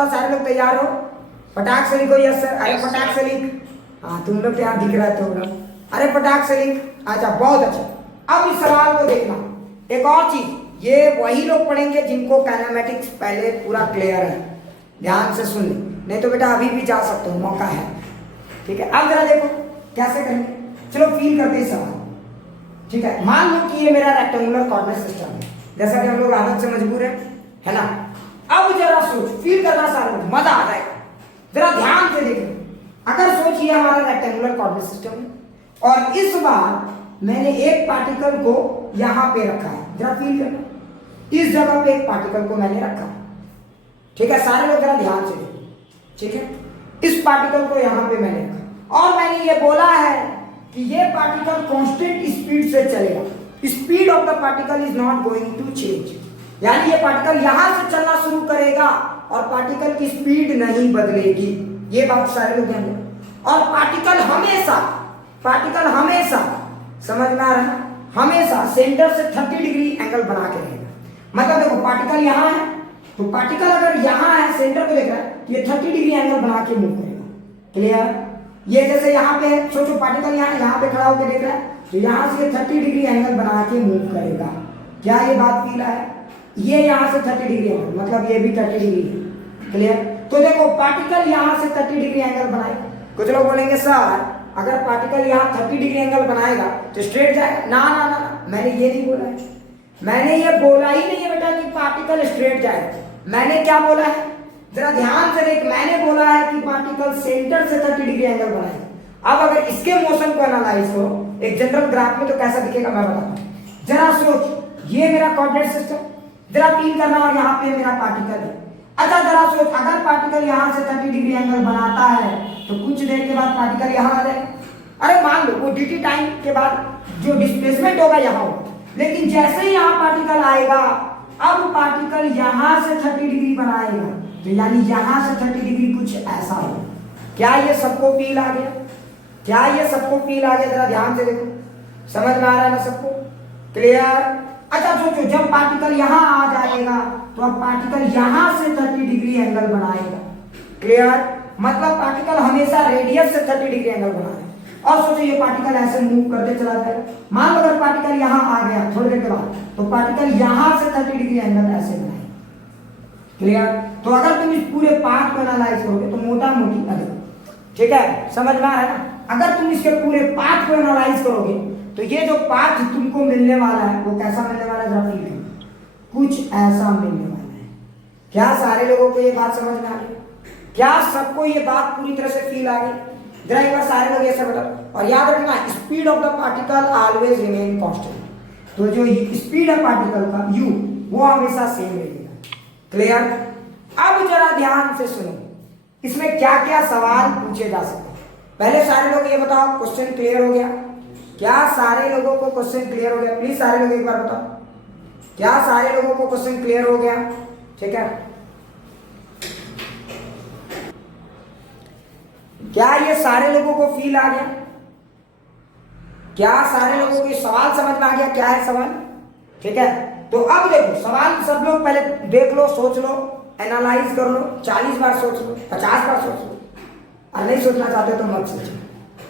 बताओ सारे लोग तैयार हो? फटाक से लिखो यस सर। अरे फटाक से लिख। हाँ तुम लोग क्या दिख रहा है तुम लोग? अरे फटाक से लिख। अच्छा बहुत अच्छा। अब इस सवाल को देखना, एक और चीज, ये वही लोग पढ़ेंगे जिनको काइनेमेटिक्स पहले पूरा क्लियर है। ध्यान से सुन ले, नहीं तो बेटा अभी भी जा सकते हो, मौका है। ठीक है, अब जरा देखो कैसे करेंगे। चलो फील करते हैं सवाल। ठीक है, मान लो कि ये मेरा रेक्टेंगुलर कोऑर्डिनेट सिस्टम है, जैसा कि हम लोग आदत से मजबूर है ना। अब जरा सोच, फील करना सारे लोग, मजा आ जाएगा। जरा ध्यान से देखो, अगर सोचिए हमारा रेक्टेंगुलर कोऑर्डिनेट सिस्टम है और इस बार मैंने एक पार्टिकल को यहां पे रखा है। जरा फील करना, इस जगह पे एक पार्टिकल को मैंने रखा। ठीक है, सारे लोग जरा ध्यान से देखो। ठीक है, इस पार्टिकल को यहां पे मैंने रखा और मैंने ये बोला है कि ये पार्टिकल कांस्टेंट स्पीड से चलेगा। Speed of the particle is not going to change, यानी ये पार्टिकल यहां से चलना शुरू करेगा और पार्टिकल की स्पीड नहीं बदलेगी। ये बात सारे लोग ध्यान दें। और पार्टिकल हमेशा समझ में आ रहा है, हमेशा सेंटर से 30 डिग्री एंगल बना के रहेगा। मतलब देखो पार्टिकल यहां है, तो पार्टिकल अगर यहां है, सेंटर को देख रहा है, तो ये 30 डिग्री एंगल बना के मूव करेगा। क्लियर? ये जैसे यहाँ पे है, सोचो पार्टिकल यहाँ पे खड़ा होकर देख रहा है, तो यहाँ से 30 डिग्री एंगल बना के मूव करेगा। क्या ये बात फील है? ये यहाँ से 30 डिग्री एंगल, मतलब ये भी 30 डिग्री है। क्लियर? तो देखो पार्टिकल यहाँ से 30 डिग्री एंगल बनाएगा। कुछ लोग बोलेंगे सर अगर पार्टिकल यहाँ 30 डिग्री एंगल बनाएगा तो स्ट्रेट जाएगा। ना ना ना, मैंने ये नहीं बोला है, मैंने ये बोला ही नहीं है बेटा कि पार्टिकल स्ट्रेट जाएगा। मैंने क्या बोला है, जरा ध्यान से देख, मैंने बोला है कि पार्टिकल सेंटर से 30 डिग्री एंगल बनाएगा। अब अगर इसके मोशन को एनालाइज करो एक जनरल ग्राफ में तो कैसा दिखेगा मैं बताता हूं। जरा सोच, ये मेरा कोऑर्डिनेट सिस्टम, जरा फील करना, और यहाँ पे मेरा पार्टिकल है। अच्छा जरा सोच, अगर पार्टिकल यहाँ से 30 डिग्री एंगल बनाता है तो कुछ देर के बाद पार्टिकल यहाँ आ जाएगा। अरे मान लो वो dt टाइम के बाद जो डिस्प्लेसमेंट होगा यहाँ होगा, लेकिन जैसे ही यहाँ पार्टिकल आएगा, अब पार्टिकल यहाँ से 30 डिग्री बनाएगा, तो यानी यहाँ से 30 डिग्री कुछ ऐसा हो। क्या ये सबको फील आ गया? क्या ये सबको फील आ गया? जरा ध्यान से देखो, समझ में आ रहा है ना सबको? क्लियर? अच्छा सोचो, जब पार्टिकल यहाँ आ जाएगा तो अब पार्टिकल यहाँ से 30 डिग्री एंगल बनाएगा। क्लियर? मतलब पार्टिकल हमेशा रेडियस से 30 डिग्री एंगल बना रहा है। और सोचो ये पार्टिकल ऐसे मूव करते चला जाएगा। मान लो अगर पार्टिकल यहाँ आ गया थोड़ी देर के बाद, तो पार्टिकल यहाँ से 30 डिग्री एंगल ऐसे बनाएगा। क्लियर? तो अगर तुम इस पूरे पाथ को एनालाइज करोगे तो मोटा मोटी अगर, ठीक है समझ में आ रहा है ना, अगर तुम इसके पूरे पाथ को एनालाइज करोगे तो ये जो पाथ तुमको मिलने वाला है वो कैसा मिलने वाला है? जरा फील करो, कुछ ऐसा मिलने वाला है। क्या सारे लोगों को ये बात समझ में आ गई? क्या सबको ये बात पूरी तरह से फील आ गई? जरा एक बार सारे लोग ऐसा बताओ। और याद रखना, speed of the particle always remain constant. तो जो स्पीड है पार्टिकल का u वो हमेशा सेम रहेगा। क्लियर? अब जरा ध्यान से सुनो, इसमें क्या क्या सवाल पूछे जा सकते हैं। पहले सारे लोग ये बताओ, क्वेश्चन क्लियर हो गया? क्या सारे लोगों को क्वेश्चन क्लियर हो गया? प्लीज सारे लोग एक बार बताओ, क्या सारे लोगों को क्वेश्चन क्लियर हो गया? ठीक है, क्या ये सारे लोगों को फील आ गया? क्या सारे लोगों को सवाल समझ में आ गया? क्या है सवाल? ठीक है, तो अब देखो सवाल सब लोग पहले देख लो, सोच लो, एनालाइज कर लो, 40 बार सोच लो, 50 बार सोच लो, और नहीं सोचना चाहते तो मत सोचो।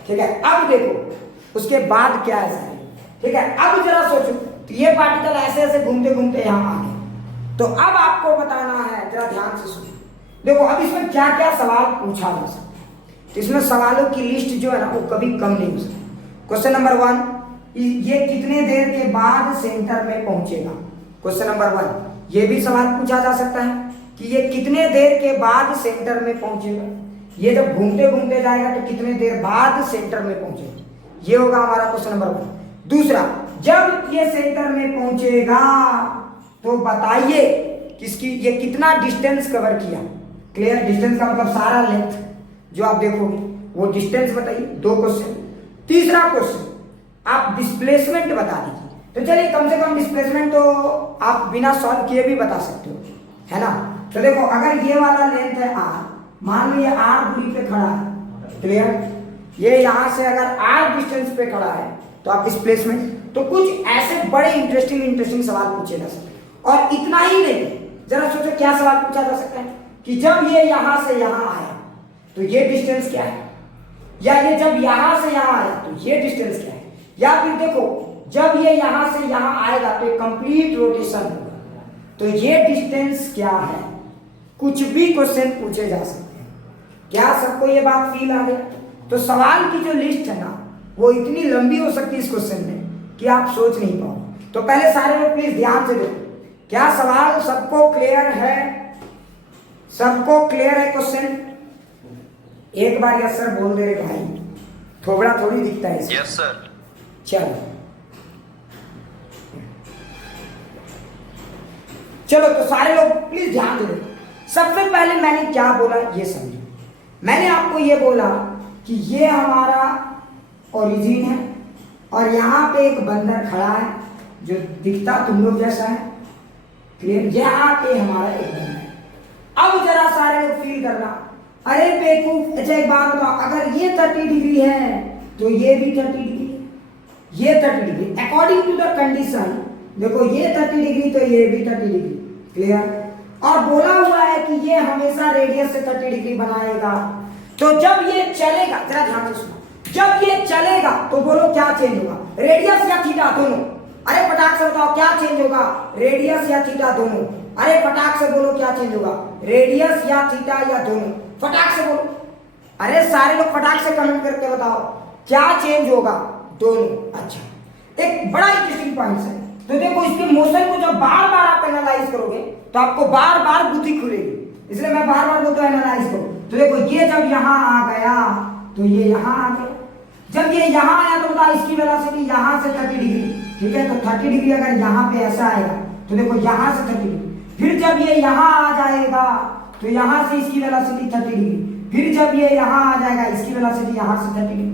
ठीक है, अब देखो उसके बाद क्या है सारे। ठीक है, अब जरा सोचो, तो ये पार्टिकल ऐसे ऐसे घूमते घूमते यहाँ आ गए, तो अब आपको बताना है, जरा ध्यान से सुनो। देखो अब इसमें क्या क्या सवाल पूछा जा सकता है। तो इसमें सवालों की लिस्ट जो है ना वो कभी कम नहीं हो सकती। क्वेश्चन नंबर 1, ये कितने देर के बाद सेंटर में पहुंचेगा? क्वेश्चन नंबर 1 ये भी सवाल पूछा जा सकता है कि ये कितने देर के बाद सेंटर में पहुंचेगा। ये जब घूमते घूमते जाएगा तो कितने देर बाद सेंटर में पहुंचेगा, ये होगा हमारा क्वेश्चन नंबर 1। दूसरा, जब ये सेंटर में पहुंचेगा तो बताइए किसकी ये कितना डिस्टेंस कवर किया। क्लियर? डिस्टेंस का मतलब सारा लेंथ जो आप देखोगे वो डिस्टेंस बताइए। 2 क्वेश्चन। तीसरा क्वेश्चन, आप डिस्प्लेसमेंट बता दीजिए। तो चलिए कम से कम डिस्प्लेसमेंट तो आप बिना सॉल्व किए भी बता सकते हो, है ना। तो देखो अगर ये वाला लेंथ है r, मान लो ये r दूरी पे खड़ा है। क्लियर? ये यहां से अगर r डिस्टेंस पे खड़ा है तो आप डिस्प्लेसमेंट, तो कुछ ऐसे बड़े इंटरेस्टिंग सवाल पूछे जा सकते हैं। और इतना ही नहीं, जरा सोचो क्या सवाल पूछा जा सकता है कि जब ये यहां से यहां आया तो ये डिस्टेंस क्या है, या ये जब यहां से यहां आया तो ये डिस्टेंस क्या है, या फिर देखो जब ये यहां से यहां आएगा तो कंप्लीट रोटेशन होगा, तो ये डिस्टेंस क्या है। कुछ भी क्वेश्चन पूछे जा सकते हैं। क्या सबको ये बात फील आ गया? तो सवाल की जो लिस्ट है ना वो इतनी लंबी हो सकती है इस क्वेश्चन में कि आप सोच नहीं पाओ। तो पहले सारे लोग प्लीज ध्यान से देखो, क्या सवाल सबको क्लियर है? सबको क्लियर है क्वेश्चन? एक बार यस सर बोल दे रहे भाई, थोड़ा थोड़ी दिखता है। Yes sir. चलो चलो तो सारे लोग प्लीज ध्यान दे। सबसे पहले मैंने क्या बोला ये समझो। मैंने आपको ये बोला कि ये हमारा ओरिजिन है और यहाँ पे एक बंदर खड़ा है जो दिखता तुम लोग जैसा है, क्लियर? यहाँ पे हमारा एक बंदर है। अब जरा सारे लोग फील करना, अरे बेवकूफ, अच्छा एक बात बताओ, अगर ये 30 डिग्री है तो ये भी 30 डिग्री है, ये 30 degree according to the condition. देखो ये 30 डिग्री तो ये भी 30 डिग्री, क्लियर? और बोला हुआ है कि ये हमेशा रेडियस से 30 डिग्री बनाएगा। तो जब ये चलेगा, जरा ध्यान से सुनो, जब ये चलेगा तो बोलो क्या चेंज होगा, रेडियस या थीटा दोनों? अरे फटाक से बताओ क्या चेंज होगा, रेडियस या थीटा दोनों? अरे फटाक से बोलो क्या चेंज होगा, रेडियस या थीटा या दोनों? फटाक से बोलो। अरे सारे लोग फटाक से कमेंट करके बताओ क्या चेंज होगा, दोनों। अच्छा एक बड़ा इंटरेस्टिंग पॉइंट है। तो देखो इसके मोशन को जब बार बार आप एनालाइज करोगे तो आपको बार बार बुद्धि खुलेगी, इसलिए मैं बार बार बोलता हूं एनालाइज करो। तो देखो ये जब यहां आ गया तो ये यहां आ गया, जब ये यहां आया तो बताओ इसकी वेलोसिटी यहां से 30 डिग्री, ठीक है? तो 30 डिग्री अगर यहां पे ऐसा आएगा तो देखो यहां से 30 डिग्री, फिर जब ये यहां आ जाएगा तो यहां से इसकी वेलोसिटी 30 डिग्री, फिर जब ये यहां आ जाएगा इसकी वेलोसिटी यहां से 30 डिग्री।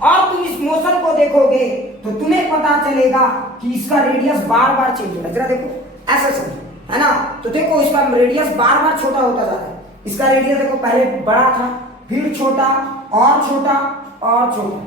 और तुम इस मोशन को देखोगे तो तुम्हें पता चलेगा कि इसका रेडियस बार बार चेंज हो रहा है। जरा देखो ऐसा समझो, है ना? तो देखो इसका रेडियस बार बार छोटा होता जा रहा है। इसका रेडियस देखो पहले बड़ा था, फिर छोटा और छोटा और छोटा,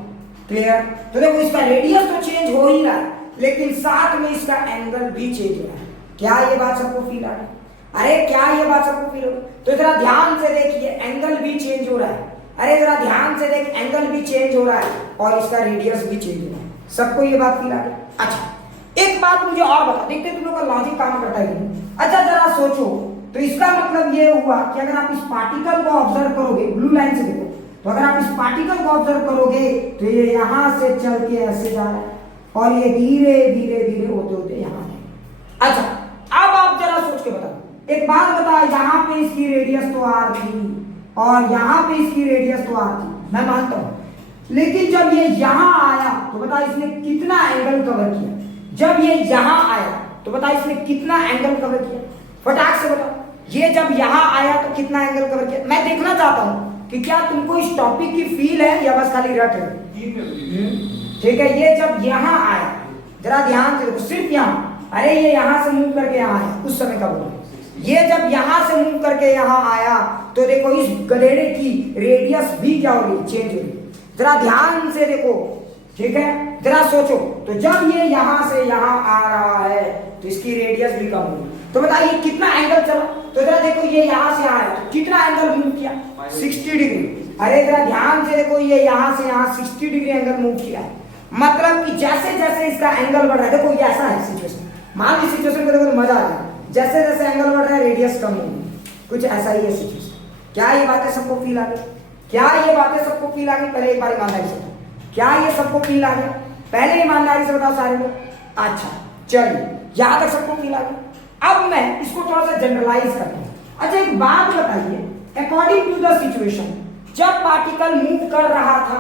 क्लियर? तो देखो इसका रेडियस तो चेंज हो ही रहा है लेकिन साथ में इसका एंगल भी चेंज हो रहा है। क्या ये बात सबको फील आ रहा है? अरे क्या ये बात सबको फील हो रहा है? तो जरा ध्यान से देखिए, एंगल भी चेंज हो रहा है। अरे जरा ध्यान से देख, एंगल भी चेंज हो रहा है और इसका रेडियस भी चेंज हो रहा है। सबको ये बात फील आ रही है? अच्छा एक बात मुझे और बता, देखते तुम लोग का लॉजिक काम करता है। अच्छा जरा सोचो, तो इसका मतलब ये हुआ कि अगर आप इस पार्टिकल को ऑब्जर्व करोगे, ब्लू लाइन से देखो, तो अगर आप इस पार्टिकल को ऑब्जर्व करोगे तो ये यहां से चल के ऐसे जा रहा है और ये धीरे धीरे धीरे होते होते यहां है। अच्छा अब आप जरा सोच के बताओ, एक बात बताओ, यहाँ पे इसकी रेडियस तो आर थी और यहाँ पे इसकी रेडियस तो आर थी, मैं मानता हूं, लेकिन जब ये यहां आया तो बता इसने कितना एंगल कवर किया? जब ये यहां आया तो बता इसने कितना एंगल कवर किया? फटाक से बताओ, ये जब यहां आया तो कितना एंगल कवर किया? मैं देखना चाहता हूं कि क्या तुमको इस टॉपिक की फील है या बस खाली रट है। ठीक है, ये जब यहां आया, जरा ध्यान से देखो, सिर्फ यहां, अरे ये यहां से मूव करके यहां आया, उस समय का बोलो। ये जब यहां से मूव करके यहां आया तो देखो इस गधेड़े की रेडियस भी क्या हो रही, चेंज हो रही। जरा ध्यान से देखो, ठीक है? जरा सोचो, तो जब ये यहां से यहां आ रहा है तो इसकी रेडियस भी कम होगी। तो बताइए कितना एंगल चला? तो जरा देखो ये यहां से आया तो कितना एंगल मूव किया? 60 डिग्री। अरे जरा ध्यान से देखो, ये यहां से यहां 60 डिग्री एंगल मूव किया है। मतलब कि जैसे जैसे इसका एंगल बढ़ रहा है, देखो ये ऐसा है सिचुएशन, मान ली सिचुएशन को देखो तो मजा आ जाए, जैसे जैसे एंगल बढ़ रहा है रेडियस कम होगी, कुछ ऐसा ही है सिचुएशन। क्या ये बातें सबको फील आ गई? क्या ये बातें सबको फील आ गई? पहले एक बार ईमानदारी से, क्या ये सबको फील आ गया? पहले ईमानदारी से बताओ सारे लोग। अच्छा चलिए, यहां तक सबको फील आ गया। अब मैं इसको थोड़ा सा जनरलाइज करता हूं। अच्छा एक बात बताइए, अकॉर्डिंग टू द सिचुएशन, जब पार्टिकल मूव कर रहा था,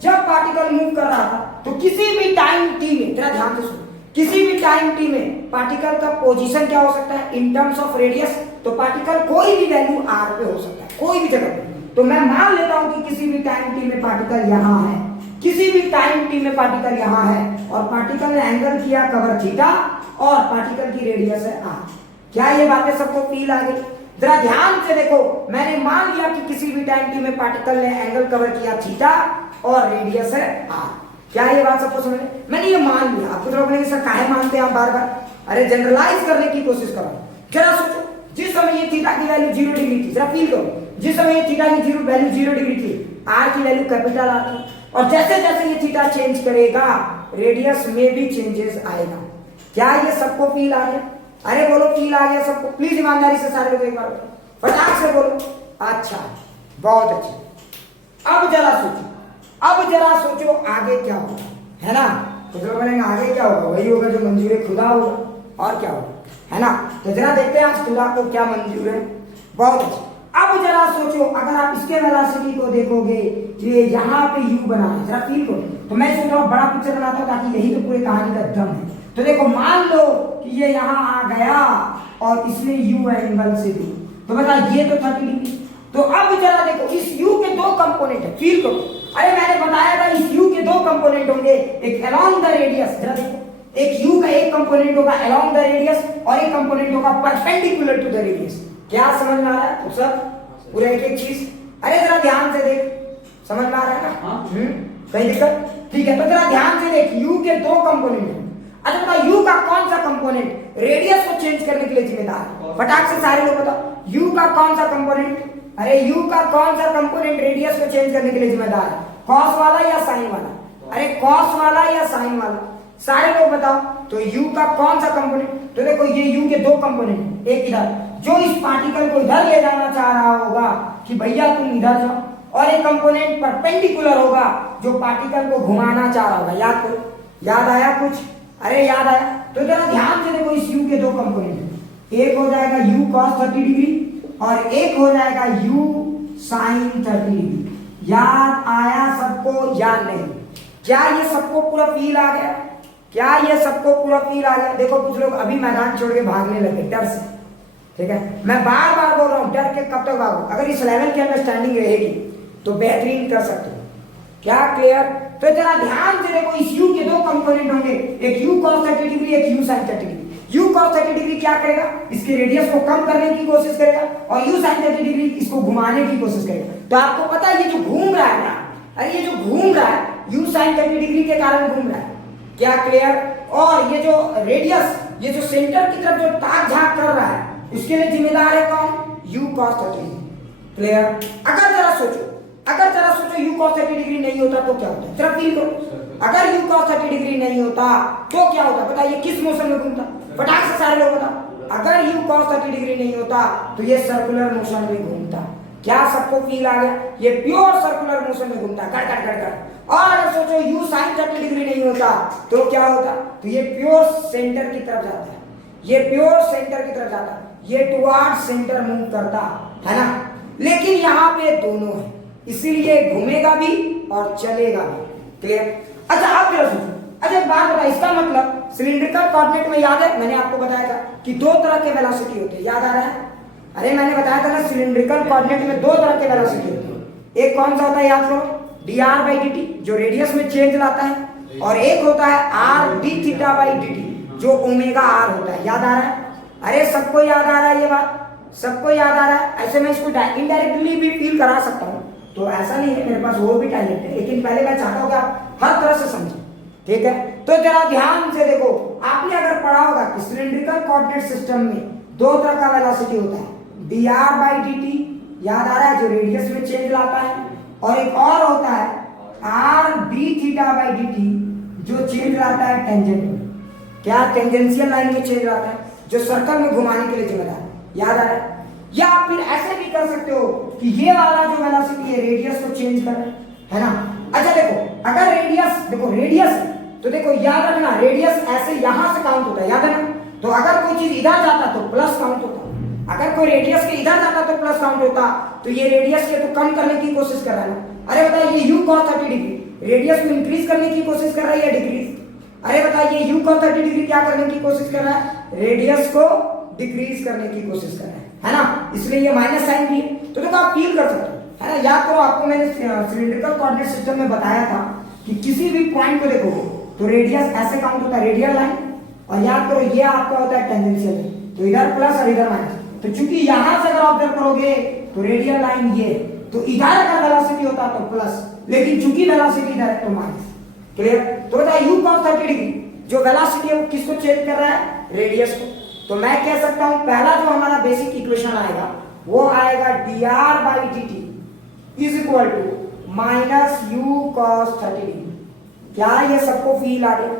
जब पार्टिकल मूव कर रहा था तो किसी भी टाइम टी में, जरा ध्यान से सुनो, किसी भी टाइम टी में पार्टिकल का पोजीशन क्या हो सकता है इन टर्म्स ऑफ रेडियस? तो पार्टिकल कोई भी वैल्यू आर पे हो सकता है, कोई भी जगह पे। तो मैं मान लेता हूं कि किसी भी टाइम टी में पार्टिकल यहां है, किसी भी टाइम टी में पार्टिकल यहां है और पार्टिकल ने एंगल किया कवर थीटा और पार्टिकल की रेडियस है आर। क्या ये बातें सबको फील आ गई? जरा ध्यान से देखो, मैंने मान लिया कि किसी भी टाइम टी में पार्टिकल ने एंगल कवर किया थीटा और रेडियस है आर। क्या ये बात सबको समझ में? मैंने ये मान लिया। आपको लोग बोलेंगे सर काहे मानते हैं आप बार बार? अरे जनरलाइज करने की कोशिश करो। जरा सोचो, जिस समय ये थीटा की वैल्यू 0 डिग्री थी, जरा फील करो, जिस समय ये थीटा की वैल्यू 0 डिग्री थी, आर की वैल्यू कैपिटल आर थी, और जैसे जैसे ये थीटा चेंज करेगा रेडियस में भी चेंजेस आएगा। क्या ये सबको फील आ गया? अरे बोलो फील आ गया सबको? प्लीज ईमानदारी से सारे लोग एक बार फटाक से बोलो। अच्छा, बहुत अच्छा। अब जरा सोचो आगे क्या होगा, है ना? तो जो बोलेंगे आगे क्या होगा, वही होगा जो मंजूर खुदा होगा, और क्या होगा, है ना? तो जरा देखते हैं आज खुदा को क्या मंजूर है। बहुत अच्छा। अब जरा सोचो, अगर आप इसके वेलोसिटी को देखोगे, ये यहाँ पे u बना है, जरा फील करो। तो मैं सोच रहा हूँ बड़ा पिक्चर बनाता हूँ ताकि यही तो पूरी कहानी का दम है। तो देखो मान लो कि ये यहाँ आ गया और इसने u एंगल से दी, तो बता ये तो 30 डिग्री। तो अब जरा देखो इस u के दो कंपोनेंट है, फील करो। अरे मैंने बताया था इस u के दो कंपोनेंट होंगे, एक अलोंग द रेडियस, जरा देखो एक u का एक कंपोनेंट होगा अलोंग द रेडियस और एक कंपोनेंट होगा परपेंडिकुलर टू द रेडियस। क्या समझ में आ रहा है? तो सब पूरा एक एक चीज, अरे जरा ध्यान से देख, समझ में आ रहा है ना? कहीं दिक्कत? ठीक है, तो जरा ध्यान से देख, u के दो कंपोनेंट हैं। अच्छा बताओ u का कौन सा कंपोनेंट रेडियस को चेंज करने के लिए जिम्मेदार है? फटाक से सारे लोग बताओ, u का कौन सा कंपोनेंट, अरे u का कौन सा कंपोनेंट रेडियस को चेंज करने के लिए जिम्मेदार है? कॉस वाला या साइन वाला? अरे कॉस वाला या साइन वाला? सारे लोग बताओ। तो u का कौन सा कंपोनेंट? तो देखो ये u के दो कंपोनेंट, एक इधर जो इस पार्टिकल को इधर ले जाना चाह रहा होगा कि भैया तुम इधर जाओ, और एक कंपोनेंट परपेंडिकुलर होगा जो पार्टिकल को घुमाना चाह रहा होगा। याद करो, याद आया कुछ? अरे याद आया? तो जरा ध्यान से देखो इस u के दो कंपोनेंट, एक हो जाएगा u cos 30 डिग्री और एक हो जाएगा u sin 30 डिग्री। याद आया सबको? याद नहीं? क्या ये सबको पूरा फील आ गया? क्या ये सबको पूरा फील आ गया? देखो कुछ लोग अभी मैदान छोड़ के भागने लगे डर से, ठीक है? मैं बार बार बोल रहा हूँ, डर के कब तक भागो? अगर इस लेवल की अंडरस्टैंडिंग रहेगी तो बेहतरीन कर सकते हो। क्या क्लियर? तो जरा ध्यान से देखो इस u के दो कंपोनेंट होंगे, एक u cos 30 डिग्री, एक u sin 30 degree. u cos 30 degree क्या करेगा? इसके रेडियस को कम करने की कोशिश करेगा, और u sin 30 डिग्री इसको घुमाने की कोशिश करेगा। तो आपको पता है ये जो घूम रहा है ना, अरे ये जो घूम रहा है u sin 30 डिग्री के कारण घूम रहा है। क्या क्लियर? और ये जो रेडियस, ये जो सेंटर की तरफ जो ताक झांक कर रहा है, इसके लिए जिम्मेदार है कौन? u cos 30 degree. क्लियर? अगर जरा सोचो u cos 30 डिग्री नहीं होता तो क्या होता? जरा फील करो, अगर u cos 30 डिग्री नहीं होता तो क्या होता? बताइए किस मोशन में घूमता? फटाक से सारे लोग बताओ। अगर u cos 30 डिग्री नहीं होता तो ये सर्कुलर मोशन में घूमता। क्या सबको फील आ गया? ये प्योर सर्कुलर मोशन में घूमता, कट कट कट कट। और अगर सोचो u sin 30 डिग्री नहीं होता तो क्या होता? तो ये प्योर सेंटर की तरफ जाता है, ये प्योर सेंटर की तरफ जाता है, ये टुवर्ड सेंटर मूव करता है ना। लेकिन यहाँ पे दोनों है, इसीलिए घूमेगा भी और चलेगा भी। क्लियर? अच्छा आप जरा सोचो, अच्छा एक बात बताइए, इसका मतलब सिलिंड्रिकल कोऑर्डिनेट में याद है मैंने आपको बताया था कि दो तरह के वेलोसिटी होते हैं, याद आ रहा है? अरे मैंने बताया था ना सिलिंड्रिकल कोऑर्डिनेट में दो तरह के वेलोसिटी होते हैं। एक कौन सा होता है याद करो? dr/dt जो रेडियस में चेंज लाता है, और एक होता है r dθ/dt जो ओमेगा r होता है। याद आ रहा है? अरे सबको याद आ रहा है? ये बात सबको याद आ रहा है? ऐसे मैं इसको इनडायरेक्टली भी फील करा सकता हूँ, तो ऐसा नहीं है, मेरे पास वो भी टैलेंट है, लेकिन पहले मैं चाहता हूँ कि आप हर तरह से समझें। ठीक है, तो जरा ध्यान से देखो, आपने अगर पढ़ा होगा कि सिलिंड्रिकल कोऑर्डिनेट सिस्टम में दो तरह का वेलोसिटी होता है, dr/dt याद आ रहा है जो रेडियस में चेंज लाता है, और एक और होता है r dθ/dt जो चेंज लाता है टेंजेंट में। क्या? टेंजेंशियल लाइन में चेंज लाता है, जो सर्कल में घुमाने के लिए जिम्मेदार है। याद आ रहा है? या आप फिर ऐसे भी कर सकते हो कि ये वाला जो वेलोसिटी है रेडियस को चेंज कर रहा है ना। अच्छा देखो, अगर रेडियस, देखो रेडियस तो देखो याद रखना, रेडियस ऐसे यहां से काउंट होता है, याद है ना? तो अगर कोई चीज इधर जाता तो प्लस काउंट होता, अगर कोई रेडियस के इधर जाता तो प्लस काउंट होता। तो ये रेडियस के तो कम करने की कोशिश कर रहा है ना। अरे बताइए u cos 30 डिग्री रेडियस को इंक्रीज करने की कोशिश कर रहा है या डिक्रीज? अरे बताइए u cos 30 डिग्री क्या करने की कोशिश कर रहा है? रेडियस को डिक्रीज करने की कोशिश कर रहा है ना, इसलिए ये माइनस साइन भी है। तो देखो आप फील कर सकते हो, है ना। याद करो, आपको मैंने सिलिंड्रिकल कोऑर्डिनेट सिस्टम में बताया था कि किसी भी पॉइंट को देखो तो रेडियस ऐसे काउंट होता है, रेडियल लाइन, और याद करो ये आपका होता है टेंजेंशियल लाइन, तो इधर प्लस और इधर माइनस। तो चूंकि यहां से अगर ऑब्जर्व करोगे तो रेडियल लाइन ये, तो इधर अगर वेलोसिटी होता तो प्लस, लेकिन चूंकि वेलोसिटी इधर है तो माइनस। क्लियर? तो बताइए u cos 30 डिग्री जो वेलोसिटी है वो किसको चेंज कर रहा है? रेडियस को। तो मैं कह सकता हूं पहला जो हमारा बेसिक इक्वेशन आएगा वो आएगा dr by dt is equal to minus u cos 30 degree. क्या ये सबको फील आ गया?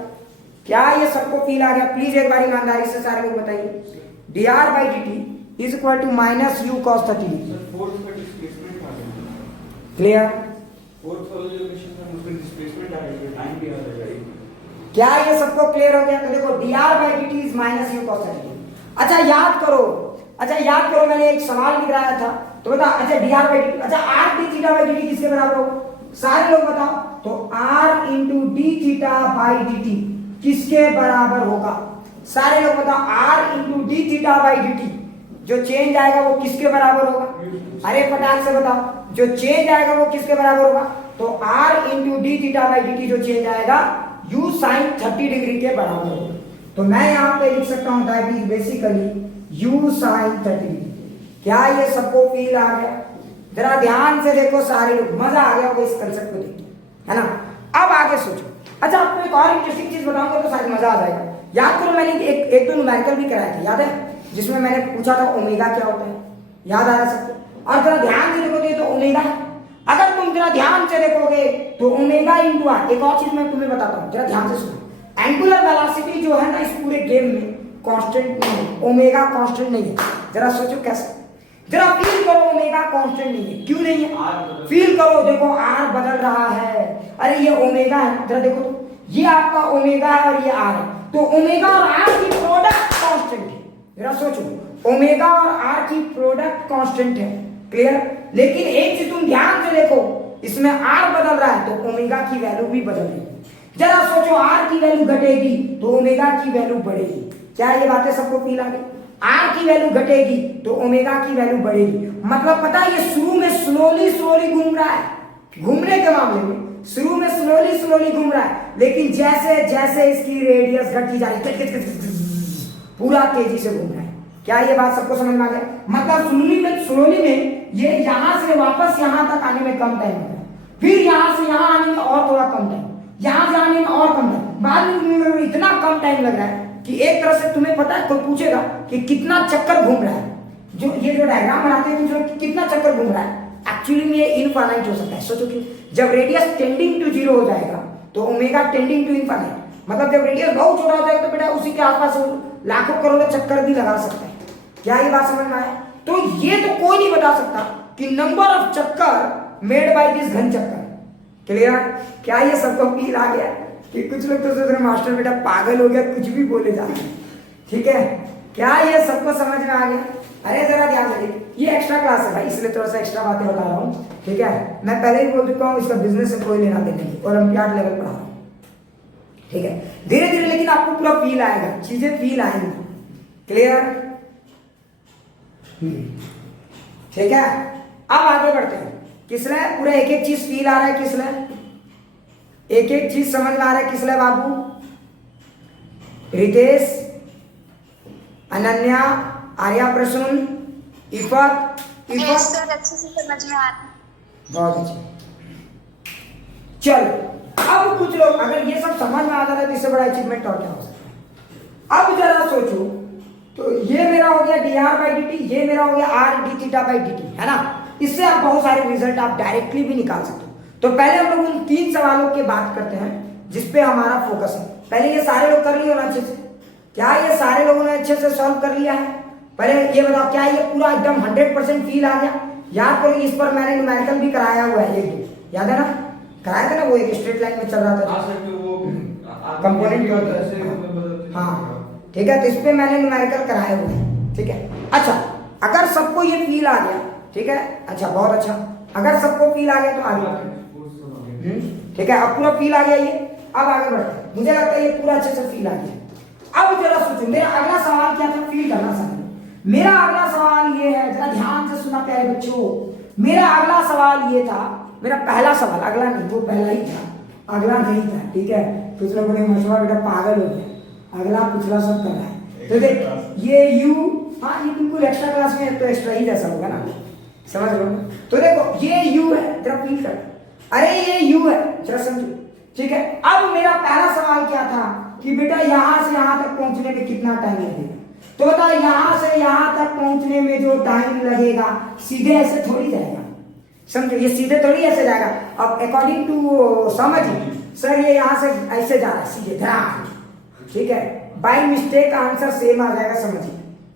क्या ये सबको फील आ गया? प्लीज एक बार ईमानदारी से सारे लोग बताइए। dr by dt is equal to minus u cos 30 degree. Clear? क्या ये सबको क्लियर हो गया? तो देखो dr by dt is minus u cos 30 degree. अच्छा याद करो मैंने एक सवाल भी कराया था, तो बता अच्छा dr बाई dt, अच्छा r d theta by dt किसके बराबर होगा? सारे लोग बताओ। तो r into d theta by dt किसके बराबर होगा? सारे लोग बताओ। r into d theta by dt जो चेंज आएगा वो किसके बराबर होगा? अरे फटाक से बताओ, जो चेंज आएगा वो किसके बराबर होगा? तो r into d theta by dt जो चेंज आएगा u साइन 30 डिग्री के बराबर होगा। तो मैं यहाँ पे लिख सकता हूँ that is basically u sine 30 degree. क्या ये सबको फील आ गया? जरा ध्यान से देखो सारे लोग, मजा आ गया होगा इस कंसेप्ट को देख, है ना? अब आगे सोचो। अच्छा आपको एक और इंटरेस्टिंग चीज बताऊंगा तो शायद मजा आ जाएगा। याद करो मैंने एक दो न्यूमेरिकल भी कराया था, याद है? जिसमें मैंने पूछा था ओमेगा क्या होता है, याद आ रहा सबको? और जरा ध्यान से देखोगे तो ओमेगा, अगर तुम जरा ध्यान से देखोगे तो ओमेगा इंटू आर। एक और चीज मैं तुम्हें बताता हूँ, जरा ध्यान से सुनो। एंगुलर वेलोसिटी जो है ना इस पूरे गेम में कांस्टेंट नहीं है, ओमेगा कांस्टेंट नहीं है। जरा सोचो कैसे, जरा फील करो ओमेगा कांस्टेंट नहीं है। क्यों नहीं है? फील करो, देखो आर बदल रहा है। अरे ये ओमेगा है, जरा देखो तो, ये आपका ओमेगा है और ये आर है, तो ओमेगा और आर की प्रोडक्ट कांस्टेंट है। जरा सोचो, ओमेगा और आर की प्रोडक्ट कांस्टेंट है। क्लियर? लेकिन एक चीज तुम ध्यान से देखो, इसमें आर बदल रहा है तो ओमेगा की वैल्यू भी बदल रही है। जरा सोचो, आर की वैल्यू घटेगी तो ओमेगा की वैल्यू बढ़ेगी। क्या ये बातें सबको फील आ गई? आर की वैल्यू घटेगी तो ओमेगा की वैल्यू बढ़ेगी। मतलब पता है ये शुरू में स्लोली घूम रहा है, घूमने के मामले में शुरू में स्लोली घूम रहा है, लेकिन जैसे जैसे इसकी रेडियस घटती जा रही है पूरा तेजी से घूम रहा है। क्या ये बात सबको समझ में आ गया? मतलब स्लोली में ये यहां से वापस यहां तक आने में कम टाइम लगता है, फिर यहां से यहां आने में और थोड़ा कम टाइम, यहां से आने में और कम टाइम, बाद में इतना कम टाइम लग रहा है कि एक तरह से तुम्हें पता है, कोई पूछेगा कि कितना चक्कर घूम रहा है, जो ये जो डायग्राम बनाते हैं तो कितना चक्कर घूम रहा है, एक्चुअली में ये इनफाइनाइट हो सकता है। सोचो कि जब रेडियस टेंडिंग टू जीरो हो जाएगा तो ओमेगा टेंडिंग टू इनफाइनाइट, मतलब जब रेडियस बहुत छोटा हो जाएगा तो बेटा उसी के आसपास लाखों करोड़ों चक्कर भी लगा सकता है। क्या ये बात समझ में आया? तो ये तो कोई नहीं बता सकता कि नंबर ऑफ चक्कर मेड बाय दिस घन चक्कर। क्लियर? क्या ये सबको फील आ गया कि कुछ लोग तो सोच रहे मास्टर बेटा पागल हो गया, कुछ भी बोले जा रहे हैं। ठीक है, क्या ये सबको समझ में आ गया? अरे जरा ध्यान से, ये एक्स्ट्रा क्लास है भाई, इसलिए थोड़ा सा एक्स्ट्रा बातें बता रहा हूँ। ठीक है, मैं पहले ही बोल चुका हूँ इसका बिजनेस से कोई लेना देना नहीं, ओलंपियाड लेवल पढ़ा रहा हूँ। ठीक है, धीरे धीरे लेकिन आपको पूरा फील आएगा, चीजें फील आएंगी। क्लियर? ठीक है, अब आगे बढ़ते हैं। किसने पूरा एक एक चीज फील आ रहा है? किसने एक एक चीज समझ में आ रहा है? किसने बाबू? रितेश, अनन्या, आर्या, प्रसून, इफत अच्छे से समझ में आ रहा है। बहुत अच्छे। चलो अब कुछ लोग अगर ये सब समझ में आता है तो इससे बड़ा अचीवमेंट और क्या हो सकता है? अब जरा सोचो, तो ये मेरा हो गया dr बाई dt, ये मेरा हो गया r d theta by dt, है ना? इससे आप बहुत सारे रिजल्ट आप डायरेक्टली भी निकाल सकते हो। तो पहले हम लोग उन 3 सवालों की बात करते हैं जिसपे हमारा फोकस है। पहले ये सारे लोग कर लिए होना अच्छे से। क्या ये सारे लोगों ने अच्छे से सॉल्व कर लिया है? पहले ये बताओ, क्या ये पूरा एकदम 100% फील आ गया? याद करो इस पर मैंने न्यूमेरिकल भी कराया हुआ है, एक दो याद है ना? कराया था ना, वो एक स्ट्रेट लाइन में चल रहा था कंपोनेंट। हाँ ठीक है, तो इस पे मैंने न्यूमेरिकल कराया हुआ है। ठीक है, अच्छा अगर सबको ये फील आ गया, ठीक है, अच्छा बहुत अच्छा, अगर सबको फील आ गया तो आगे ठीक है, अब पूरा फील आ गया ये। अब आगे बढ़ते, मुझे लगता है ये पूरा अच्छे से फील आ गया। अब जरा सोचो, मेरा अगला सवाल क्या था? फील करना सवाल। मेरा अगला सवाल ये है, जरा ध्यान से सुना प्यारे बच्चों। मेरा अगला सवाल ये था, मेरा पहला सवाल, अगला नहीं, वो पहला ही था, अगला नहीं था। ठीक है, कुछ लोगों ने मशवरा बेटा पागल हो गया, अगला पिछला सब कर रहा है। तो देख ये u, हाँ ये बिल्कुल एक्स्ट्रा क्लास में तो एक्स्ट्रा ही जैसा होगा ना, समझ लो। तो देखो ये u है, जरा फील कर, अरे ये u है, जरा समझो। ठीक है, अब मेरा पहला सवाल क्या था कि बेटा यहां से यहां तक पहुंचने में कितना टाइम लगेगा? तो बताओ यहां से यहां तक पहुंचने में जो टाइम लगेगा सीधे ऐसे थोड़ी जाएगा, समझो, ये सीधे थोड़ी ऐसे जाएगा। अब अकॉर्डिंग टू समझ सर ये यहां से ऐसे जा रहा है सीधे ध्यान, ठीक है, बाय मिस्टेक आंसर सेम आ जाएगा, समझिए,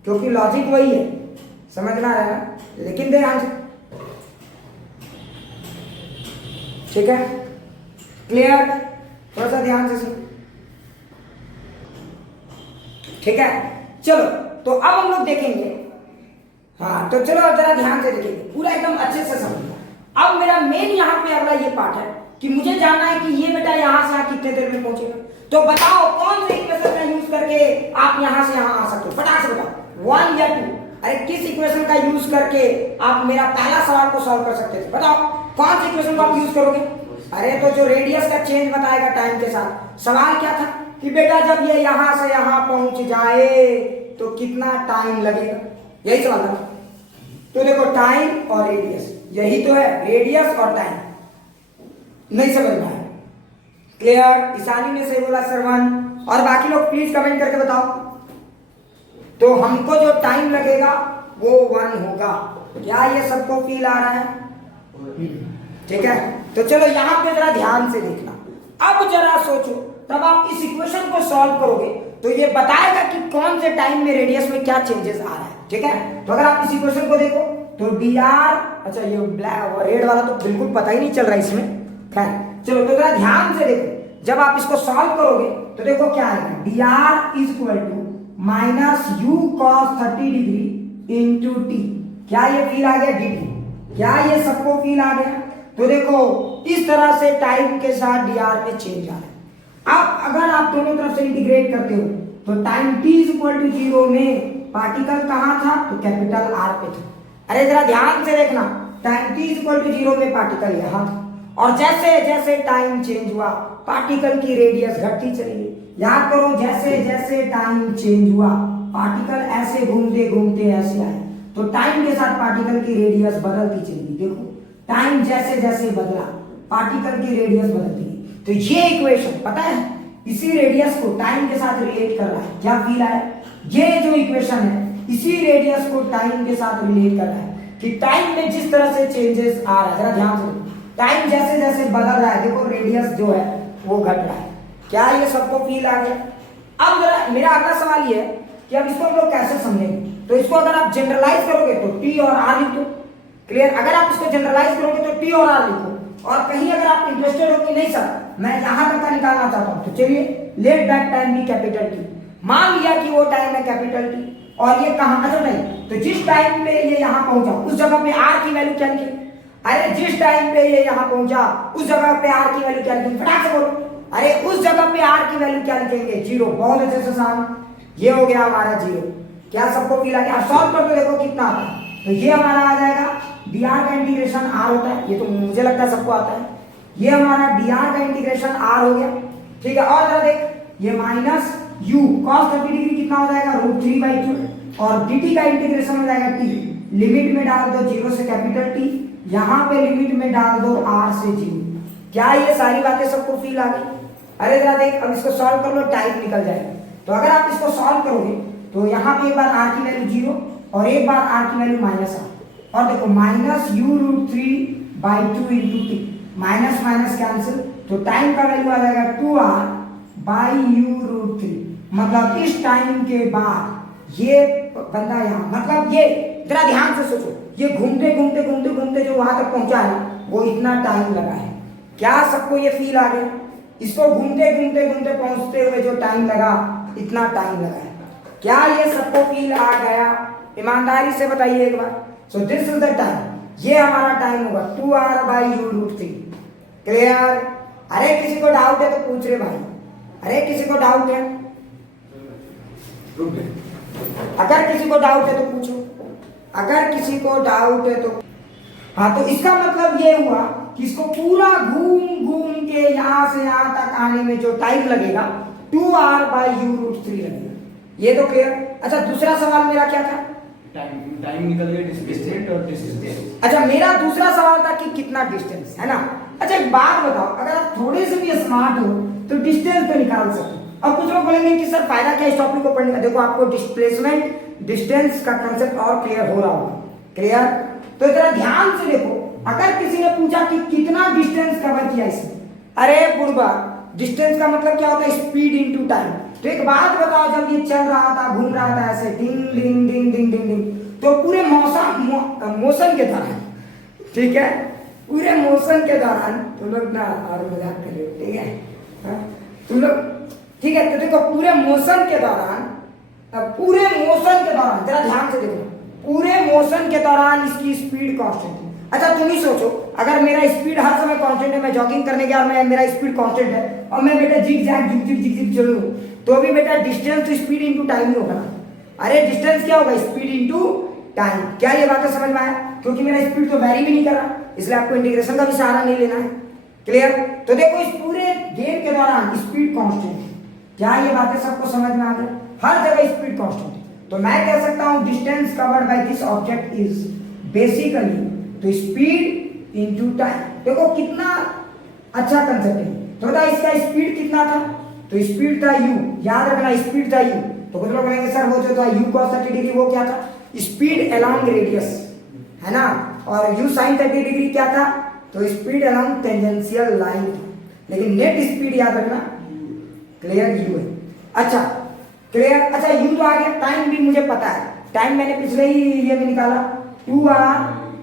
क्योंकि लॉजिक वही है, समझना है, लेकिन दे आंसर, ठीक है, क्लियर, थोड़ा सा ध्यान से सुनो, ठीक है। चलो तो अब हम लोग देखेंगे, हाँ तो चलो अब जरा ध्यान से देखेंगे, पूरा एकदम अच्छे से समझिए। अब मेरा मेन यहाँ पे अगला ये पार्ट है कि मुझे जानना है कि ये बेटा यहाँ से यहाँ कितने देर में पहुंचेगा। तो बताओ कौन से इक्वेशन का यूज करके आप यहाँ से यहाँ आ सकते हो, फटाक से बताओ, 1 या 2, अरे किस इक्वेशन का यूज करके आप मेरा पहला सवाल को सॉल्व कर सकते थे, बताओ कौन सी इक्वेशन का आप यूज करोगे। अरे तो जो रेडियस का चेंज बताएगा टाइम के साथ। सवाल क्या था कि बेटा जब ये यहां से यहां पहुंच जाए तो कितना टाइम लगेगा, यही सवाल था। तो देखो टाइम और रेडियस, यही तो है, रेडियस और टाइम, नहीं समझ में आया, क्लियर। ईशानी ने सही बोला श्रवण, और बाकी लोग प्लीज कमेंट करके बताओ। तो हमको जो टाइम लगेगा वो 1 होगा, क्या ये सबको फील आ रहा है, ठीक है। तो चलो यहाँ पे जरा ध्यान से देखना, अब जरा सोचो, तब आप इस इक्वेशन को सॉल्व करोगे तो ये बताएगा कि कौन से टाइम में रेडियस में क्या चेंजेस आ रहा है, ठीक है। तो अगर आप इस इक्वेशन को देखो तो dr, अच्छा ये ब्लैक रेड वाला तो बिल्कुल पता ही नहीं चल रहा इसमें, खैर चलो तो जरा ध्यान से देखो, जब आप इसको सॉल्व करोगे तो देखो क्या आएगा, dr is equal to minus u cos 30 degree into t, क्या ये फील आ गया dt, क्या ये सबको फील आ गया। तो देखो इस तरह से टाइम के साथ dr में चेंज आ रहा है। अब अगर आप दोनों तरफ से इंटीग्रेट करते हो तो time t is equal to 0 में पार्टिकल कहां था, तो कैपिटल R पे था। अरे जरा ध्यान से देखना, time t is equal to 0 में पार्टिकल यहां था, और जैसे जैसे टाइम चेंज हुआ पार्टिकल की रेडियस घटती चली गई। याद करो जैसे जैसे टाइम चेंज हुआ पार्टिकल ऐसे घूमते घूमते ऐसे आए, तो टाइम के साथ पार्टिकल की रेडियस बदलती चली गई। देखो टाइम जैसे जैसे बदला पार्टिकल की रेडियस बदलती गई। तो ये इक्वेशन पता है इसी रेडियस को टाइम के साथ रिलेट कर रहा है, क्या फील आया, ये जो इक्वेशन है इसी रेडियस को टाइम के साथ रिलेट कर रहा है कि टाइम में जिस तरह से चेंजेस आ रहा है, जरा ध्यान से, टाइम जैसे जैसे बदल रहा है, देखो रेडियस जो है वो घट रहा है, क्या ये सबको फील आ गया। अब जरा मेरा अगला सवाल ये है कि अब इसको हम लोग कैसे समझेंगे। तो इसको अगर आप जनरलाइज करोगे तो टी और आर लिख दो, क्लियर। अगर आप इसको जनरलाइज करोगे तो टी और आर लिखो, और कहीं अगर आप इंटरेस्टेड हो कि नहीं सर मैं यहां तक का निकालना चाहता हूं, तो चलिए let that time be capital T, मान लिया कि वो टाइम है कैपिटल टी, और ये कहां, अच्छा नहीं, तो जिस टाइम पे ये यहां पहुंचा उस जगह पे आर की वैल्यू क्या लिखें। अरे जिस टाइम पे ये यहां पहुंचा उस जगह पे आर की वैल्यू क्या लिखेंगे, फटाक से बोलो। अरे उस जगह पे आर की वैल्यू क्या लिखेंगे, 0। बहुत अच्छे से साहब, ये हो गया हमारा 0। क्या सबको फील आ गया, सॉल्व कर दो, देखो कितना आता है। तो ये हमारा आ जाएगा dr का इंटीग्रेशन r होता है, ये तो मुझे लगता है सबको आता है, ये हमारा dr का इंटीग्रेशन r हो गया, ठीक है। और जरा देख ये माइनस u cos 30 डिग्री कितना हो जाएगा, √3/2, और dt का इंटीग्रेशन हो जाएगा t, लिमिट में डाल दो 0 से कैपिटल T, यहां पे लिमिट में डाल दो r से 0। क्या ये सारी बातें सबको फील आ गई। अरे जरा देख अब इसको सॉल्व कर लो, टाइम निकल जाएगा। तो अगर आप इसको सॉल्व करोगे तो यहाँ पे एक बार r की वैल्यू 0 और एक बार r की वैल्यू -r, और देखो minus u√3/2 into T, minus minus cancel, तो टाइम का वैल्यू आ जाएगा 2r/u√3। मतलब इस टाइम के बाद ये बंदा यहाँ, मतलब ये जरा ध्यान से सोचो, ये घूमते घूमते घूमते घूमते जो वहां तक पहुंचा है वो इतना टाइम लगा है। क्या सबको ये फील आ गया, इसको घूमते घूमते घूमते पहुंचते हुए जो टाइम लगा इतना टाइम लगा है। क्या ये सबको फील आ गया, ईमानदारी से बताइए एक बार। So this is the time, ये हमारा टाइम होगा 2r/u√3, क्लियर। अरे किसी को डाउट है तो पूछ रहे भाई, अरे किसी को डाउट है, अगर किसी को डाउट है तो पूछो, अगर किसी को डाउट है तो। हाँ तो इसका मतलब ये हुआ कि इसको पूरा घूम घूम के यहां से यहां तक आने में जो टाइम लगेगा 2r/u√3 लगेगा, ये तो क्लियर। अच्छा दूसरा सवाल मेरा क्या था, टाइम निकल गया, डिस्टेंस और डिस्टेंस। अच्छा मेरा दूसरा सवाल था कि कितना डिस्टेंस है ना। अच्छा एक बात बताओ, अगर आप थोड़े से भी स्मार्ट हो तो डिस्टेंस तो निकाल सकते हो। अब कुछ लोग बोलेंगे कि सर फायदा क्या इस टॉपिक को पढ़ने का। देखो आपको डिस्प्लेसमेंट डिस्टेंस का कंसेप्ट और क्लियर हो रहा होगा। क्लियर? तो जरा ध्यान से देखो, अगर किसी ने पूछा कि कितना डिस्टेंस कवर किया इसने, अरे बुढ़बा डिस्टेंस का मतलब क्या होता है? Speed into time. तो एक बात बताओ, जब ये चल रहा था, घूम रहा था ऐसे डिंग डिंग डिंग डिंग डिंग डिंग, तो पूरे मोशन के दौरान, ठीक है, पूरे मोशन के दौरान तुम लोग ना और मजाक कर रहे हो, ठीक है, हाँ? तुम लोग ठीक है। तो देखो पूरे मोशन के दौरान, जरा ध्यान से देखो, पूरे मोशन के दौरान इसकी स्पीड कांस्टेंट है। अच्छा तुम ही सोचो, अगर मेरा स्पीड हर समय कांस्टेंट है, मैं जॉगिंग करने गया और मेरा स्पीड कांस्टेंट है, और मैं बेटा जिग जैग चलूं, तो भी बेटा डिस्टेंस तो स्पीड इनटू टाइम ही होगा ना। अरे डिस्टेंस क्या होगा? Speed into time. क्या ये बातें समझ में आया? क्योंकि मेरा स्पीड तो वैरी भी नहीं कर रहा, इसलिए आपको इंटीग्रेशन का भी सहारा नहीं लेना है। क्लियर? तो देखो इस पूरे गेम के दौरान स्पीड कांस्टेंट है। क्या ये बातें सबको समझ में आ गई? हर जगह स्पीड कांस्टेंट है। तो मैं कह सकता हूं distance covered by this object is basically तो स्पीड इनटू टाइम। देखो कितना अच्छा कंसेप्ट है। तो बता इसका स्पीड कितना था? तो स्पीड था u, याद रखना स्पीड था u। तो कुछ लोग कहेंगे सर वो जो था u cos 30 डिग्री वो क्या था? स्पीड अलोंग रेडियस, है ना। और u sin 30 डिग्री क्या था? तो स्पीड अलोंग टेंजेंशियल लाइन। लेकिन नेट स्पीड याद रखना क्लियर u है। अच्छा क्लियर? अच्छा u तो आ गया। टाइम भी मुझे पता है, टाइम मैंने पिछले ही ये में निकाला 2r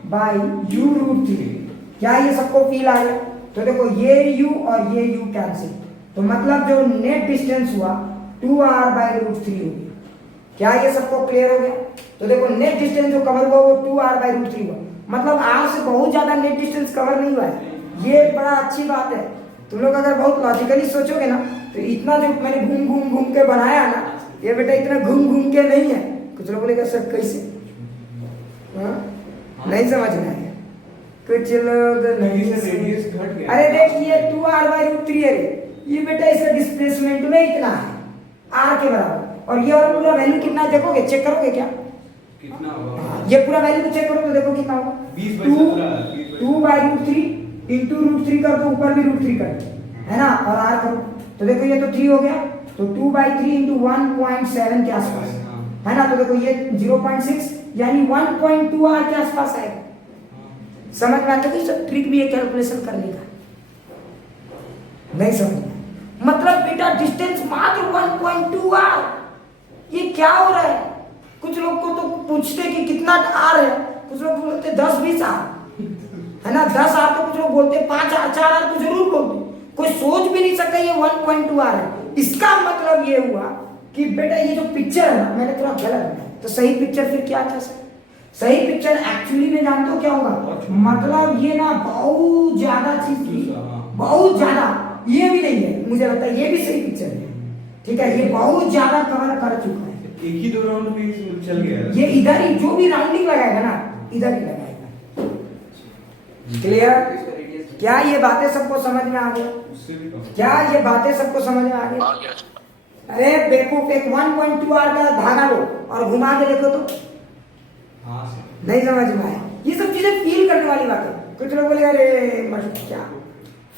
बाई u√3। क्या ये सबको फील आ गया? तो देखो ये u और ये u कैंसिल, तो मतलब जो नेट डिस्टेंस हुआ 2r बाई √3 हो गया। क्या ये सबको क्लियर हो गया? तो देखो नेट डिस्टेंस जो कवर हुआ वो 2r बाई √3 हुआ, मतलब r से बहुत ज्यादा नेट डिस्टेंस कवर नहीं हुआ है। ये बड़ा अच्छी बात है। तुम लोग अगर बहुत लॉजिकली सोचोगे ना, तो इतना जो मैंने घूम के बनाया ना, ये बेटा इतना घूम के नहीं है। कुछ लोग बोलेगा सर कैसे? हाँ? नहीं समझ में आया कुछ लोग नहीं। अरे देख ये 2r बाई √3 है, ये बेटा इसका डिस्प्लेसमेंट में इतना है r के बराबर, और ये और पूरा वैल्यू कितना है देखोगे, चेक करोगे क्या? कितना होगा? ये पूरा वैल्यू तो चेक करो तो देखो कितना होगा। 2 बाई √3 इंटू √3 कर दो, ऊपर भी √3 कर दो, है ना, और r करो तो देखो ये तो 3 हो गया, तो 2 बाई 3 इंटू 1.7 के आसपास, है ना। तो देखो ये 0.6 यानी 1.2 r के आसपास आएगा। समझ में आता है? सब ट्रिक भी है कैलकुलेशन करने का। नहीं समझ में? मतलब बेटा डिस्टेंस मात्र 1.2 r। ये क्या हो रहा है? कुछ लोग को तो पूछते कि कितना r है, कुछ लोग बोलते 10-20 r, है ना, 10 r, तो कुछ लोग बोलते 5 r 4 r, तो जरूर बोलते। कोई सोच भी नहीं सकता ये 1.2 r है। इसका मतलब ये हुआ कि बेटा ये जो पिक्चर है ना, मैंने थोड़ा गलत बनाया, तो सही पिक्चर फिर क्या था सर? सही पिक्चर एक्चुअली में जानते हो क्या होगा? मतलब ये ना बहुत ज्यादा चीज थी, बहुत ज्यादा, ये भी नहीं है, मुझे लगता है ये भी सही पिक्चर है, ठीक है। ये बहुत ज्यादा कवर कर चुका है, एक ही 2 राउंड में चल गया। ये इधर ही जो भी राउंडिंग लगाएगा ना, इधर ही लगाएगा। क्लियर? क्या ये बातें सबको समझ में आ गई? क्या ये बातें सबको समझ में आ गई? अरे बेवकूफ, एक 1.2 r का धागा लो और घुमा के देखो तो नहीं समझ में आया। ये सब चीजें फील करने वाली बात है। कुछ लोग बोले अरे क्या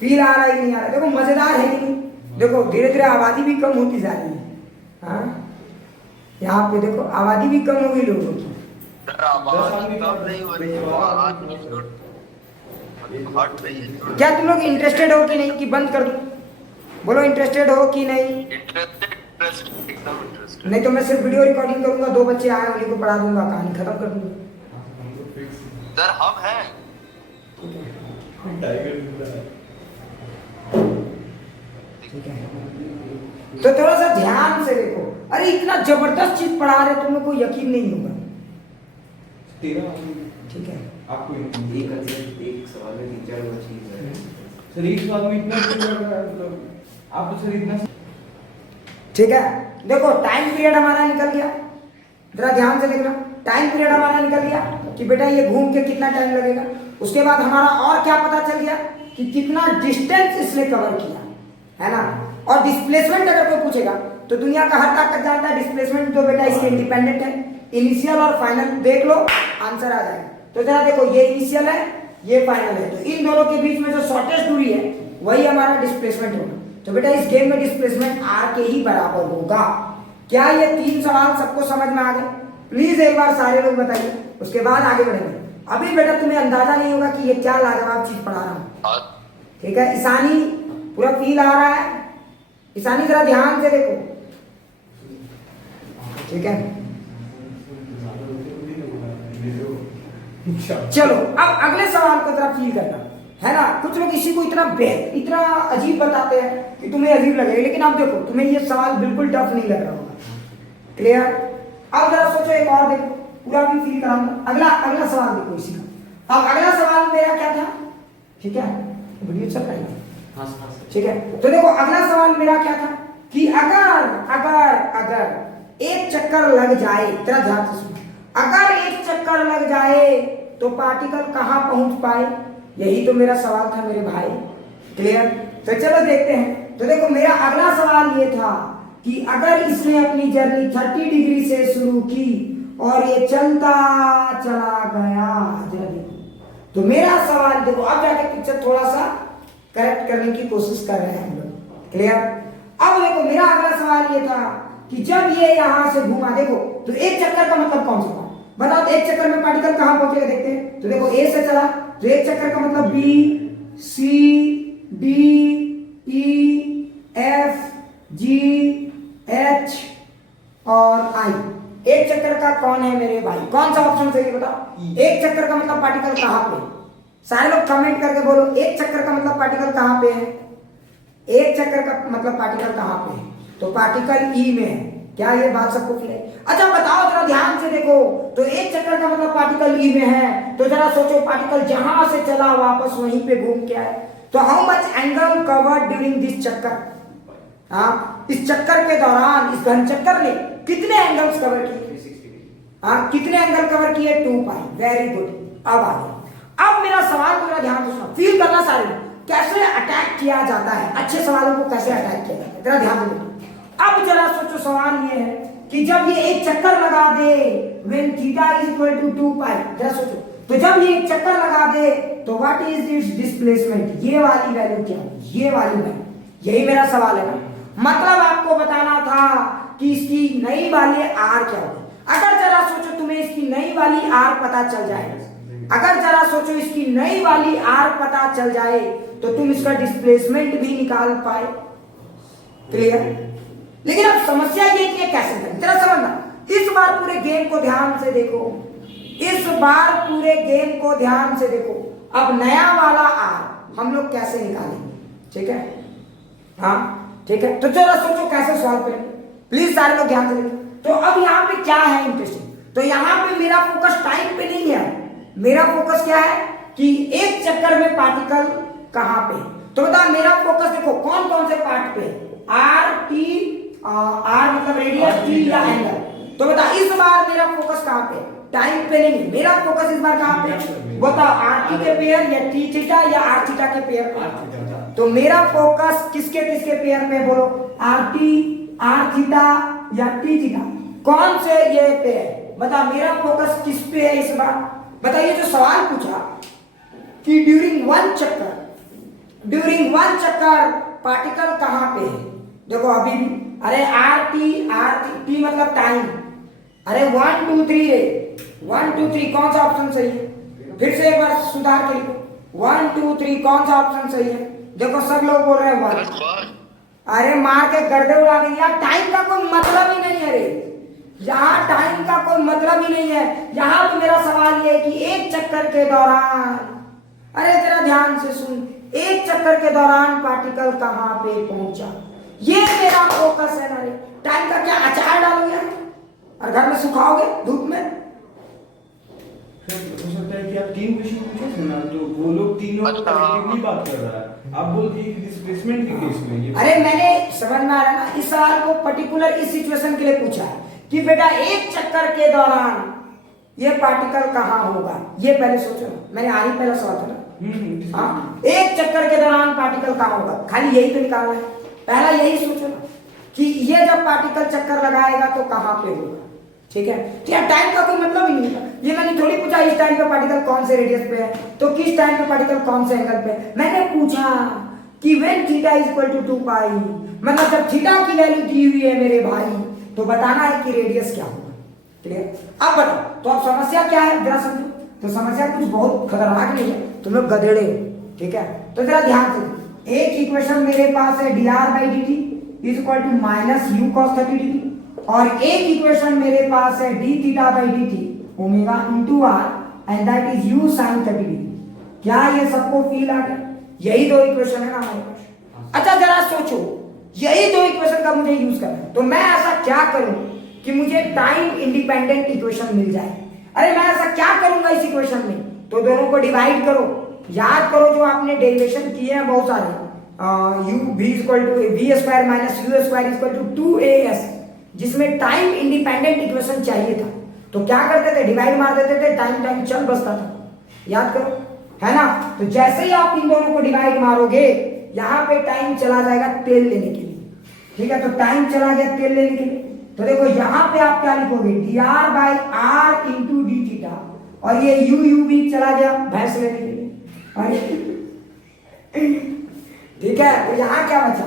फील आ रहा है नहीं आ रहा? देखो मजेदार है कि नहीं? देखो धीरे धीरे आबादी भी कम होती जा रही है। हाँ यहाँ पे देखो आबादी भी कम हो गई लोगों की। क्या तुम लोग इंटरेस्टेड हो कि नहीं, कि बंद कर दूं? बोलो इंटरेस्टेड हो कि नहीं? नहीं तो मैं सिर्फ वीडियो रिकॉर्डिंग करूंगा, 2 बच्चे आए उन्हीं को पढ़ा दूंगा, कहानी खत्म कर दूंगा। सर हम हैं। ठीक है, तो थोड़ा सा ध्यान से देखो। अरे इतना जबरदस्त चीज पढ़ा रहे, तुम लोग को यकीन नहीं होगा। ठीक है, आपको एक सवाल में 3-4 चीज है सर, एक सवाल में इतना मतलब आप तो सर इतना। ठीक है, देखो टाइम पीरियड हमारा निकल गया, जरा ध्यान से देखना। टाइम पीरियड हमारा निकल गया कि बेटा ये घूम के कितना टाइम लगेगा। उसके बाद हमारा और क्या पता चल गया कि कितना डिस्टेंस इसने कवर किया, है ना। और डिस्प्लेसमेंट अगर कोई पूछेगा तो दुनिया का हर ताकत जानता है डिस्प्लेसमेंट तो बेटा इसके इंडिपेंडेंट है। इनिशियल और फाइनल देख लो, आंसर आ जाएगा। तो जरा देखो ये इनिशियल है, ये फाइनल है, तो इन दोनों के बीच में जो शॉर्टेस्ट दूरी है वही हमारा डिस्प्लेसमेंट होगा। तो बेटा इस गेम में डिस्प्लेसमेंट आर के ही बराबर होगा। क्या ये 3 सवाल सबको समझ में आ गए? प्लीज एक बार सारे लोग बताइए, उसके बाद आगे बढ़ेंगे। अभी बेटा तुम्हें अंदाजा नहीं होगा कि ये क्या लाजवाब चीज पढ़ा रहा हूं। ठीक है ईशानी, पूरा फील आ रहा है? ईशानी जरा ध्यान से देखो, ठीक है। चलो अब अगले सवाल को जरा फील करना है ना। कुछ लोग इसी को इतना अजीब बताते हैं कि तुम्हें अजीब लगेगा, लेकिन अब देखो तुम्हें ये सवाल बिल्कुल टफ नहीं लग रहा होगा। क्लियर? अब जरा सोचो, एक और देखो, पूरा भी फील कराऊंगा। अगला सवाल देखो इसी का। अब अगला सवाल मेरा क्या था? ठीक है, वीडियो चल रही है? ठीक है, तो देखो अगला सवाल मेरा क्या था कि अगर एक चक्कर लग जाए, तेरा ध्यान से सुनो, अगर एक चक्कर लग जाए तो पार्टिकल कहां पहुंच पाए? यही तो मेरा सवाल था मेरे भाई। क्लियर? तो चलो देखते हैं। तो देखो मेरा अगला सवाल ये था कि अगर इसने अपनी जर्नी 30 डिग्री से शुरू की और ये चलता चला गया, जरा देखो। तो मेरा सवाल देखो, अब जाके पिक्चर थोड़ा सा करेक्ट करने की कोशिश कर रहे हैं हम लोग। क्लियर? अब देखो मेरा अगला सवाल ये था कि जब ये यहां से घूमा, देखो तो एक चक्कर का मतलब कौन सा था बताओ? तो एक चक्कर में पार्टिकल कहां पहुंचेगा देखते हैं। तो देखो ए से चला तो एक चक्कर का मतलब B C D E F G H और आई। एक चक्कर का कौन है मेरे भाई? कौन सा ऑप्शन सही है बताओ? एक चक्कर का मतलब पार्टिकल कहां पे? सारे लोग कमेंट करके बोलो, एक चक्कर का मतलब पार्टिकल कहां पे है? एक चक्कर का मतलब पार्टिकल कहां पे है? तो पार्टिकल ई में है। क्या ये बात सबको क्लियर है? अच्छा बताओ जरा ध्यान से देखो, तो एक चक्कर का मतलब पार्टिकल ई में है, तो जरा सोचो पार्टिकल जहां से चला वापस वहीं पे घूम के आए। तो how much angle covered during this चक्कर? हाँ, इस चक्कर के दौरान इस घन चक्कर ने कितने एंगल्स कवर किए? हाँ, कितने एंगल कवर किए? 2 पाई। Very good. अब आगे, अब मेरा सवाल को ध्यान से सुनो, फील करना सारे लोग, कैसे अटैक किया जाता है, अच्छे सवालों को कैसे अटैक किया जाता है, जरा ध्यान से। अब जरा सोचो, सवाल ये है कि जब ये एक चक्कर लगा दे, when theta is equal to 2 पाई, जरा सोचो, तो जब ये एक चक्कर लगा दे तो व्हाट इज इट्स डिस्प्लेसमेंट? ये वाली वैल्यू क्या है? ये वाली वैल्यू, यही मेरा सवाल है ना। मतलब आपको बताना था कि इसकी नई वाली आर क्या होगी। अगर जरा सोचो तुम्हें इसकी नई वाली आर पता चल जाए, अगर जरा सोचो इसकी नई वाली आर पता चल जाए तो तुम इसका डिस्प्लेसमेंट भी निकाल पाए। क्लियर? लेकिन अब समस्या ये कि कैसे करें, जरा समझना। इस बार पूरे गेम को ध्यान से देखो, इस बार पूरे गेम को ध्यान से देखो। अब नया वाला आर हम लोग कैसे निकालेंगे? ठीक है, हाँ ठीक है। तो जरा सोचो कैसे सॉल्व करेंगे, प्लीज सारे लोग ध्यान से देखो। तो अब यहाँ पे क्या है इंटरेस्टिंग, तो यहाँ पे मेरा फोकस टाइम पे नहीं है, मेरा फोकस क्या है कि एक चक्कर में पार्टिकल कहां पे। तो बता, मेरा फोकस देखो कौन कौन से पार्ट पे, आर टी, आर मतलब रेडियस, टी या एंगल। तो बता इस बार मेरा फोकस कहां पे? टाइम पे नहीं, मेरा फोकस इस बार कहां पे बताओ? आर टी के पेयर या टी थीटा या आर थीटा के पेयर पे। तो मेरा फोकस किसके किसके पेयर में बोलो? आर टी, आर थीटा या टी थीटा, कौन से ये पेयर? बता मेरा फोकस किस पे है इस बार? बताइए। जो सवाल पूछा कि ड्यूरिंग वन चक्कर पार्टिकल कहां पे है, देखो अभी भी, अरे आर टी मतलब टाइम, अरे 1 2 3 है, 1 2 3 कौन सा ऑप्शन सही है? फिर से एक बार सुधार के लिखो, 1 2 3 कौन सा ऑप्शन सही है? देखो सब लोग बोल रहे हैं 1। अरे मार के गर्दे उड़ा देंगे यार, टाइम का कोई मतलब ही नहीं है रे, यहाँ टाइम का कोई मतलब ही नहीं है। यहाँ पे मेरा सवाल ये है कि एक चक्कर के दौरान, अरे तेरा ध्यान से सुन, एक चक्कर के दौरान पार्टिकल कहां पे पहुंचा, ये मेरा फोकस है ना रे। टाइम का क्या अचार डालोगे और घर में सुखाओगे धूप में? हो सकता है कि आप 3 क्वेश्चन पूछे ना, तो वो लोग तीनों कनेक्टिवली बात कर रहा है, आप बोलते हैं कि डिस्प्लेसमेंट के केस में ये। अरे मैंने समझ में आ रहा है ना, इस सवाल को पर्टिकुलर इस सिचुएशन के लिए पूछा है कि बेटा एक चक्कर के दौरान ये पार्टिकल कहां होगा, ये पहले सोचो ना। मैंने आज ही पहला सवाल था ना, हाँ, एक चक्कर के दौरान पार्टिकल कहां होगा, खाली यही तो निकालना है। पहला यही सोचो ना कि ये जब पार्टिकल चक्कर लगाएगा तो कहां पे होगा। ठीक है, तो यार टाइम का कोई मतलब ही नहीं है। ये मैंने थोड़ी पूछा इस टाइम पे पार्टिकल कौन से रेडियस पे है, तो किस टाइम पे पार्टिकल कौन से एंगल पे है। मैंने पूछा कि when theta is equal to 2 pi, मतलब जब थीटा की वैल्यू दी हुई है मेरे भाई तो बताना है कि रेडियस क्या होगा। क्लियर? अब बताओ तो अब समस्या क्या है जरा समझो। तो समस्या कुछ बहुत खतरनाक नहीं है, तुम लोग गधेड़े हो, ठीक है? तो जरा ध्यान से, एक इक्वेशन मेरे पास है dr/dt is equal to minus u cos 30 degree, और एक इक्वेशन मेरे पास है d(θ/dt omega into r and that is u sin 30 degree. क्या ये सबको फील आ गया? यही दो इक्वेशन है ना हमारे पास। अच्छा जरा सोचो, यही दो इक्वेशन का मुझे यूज करना है, तो मैं ऐसा क्या करूं कि मुझे टाइम इंडिपेंडेंट इक्वेशन मिल जाए? अरे मैं ऐसा क्या करूंगा इस इक्वेशन में? तो दोनों को डिवाइड करो, याद करो जो आपने डेरिवेशन किए हैं बहुत सारे, u v equal to v square minus u square equal to 2as, जिसमें टाइम इंडिपेंडेंट इक्वेशन चाहिए था। तो क्या करते थे? डिवाइड मार देते थे, टाइम टाइम चल बसता था, याद करो, है ना? तो जैसे ही आप इन दोनों को डिवाइड मारोगे यहां पे टाइम चला जाएगा तेल लेने के लिए, ठीक है? तो टाइम चला गया तेल लेने के लिए, तो देखो यहां पे आप क्या लिखोगे? dr/r इंटू डी थीटा, और ये u भी चला गया भैंस लेने के लिए, ठीक है? तो यहां क्या बचा?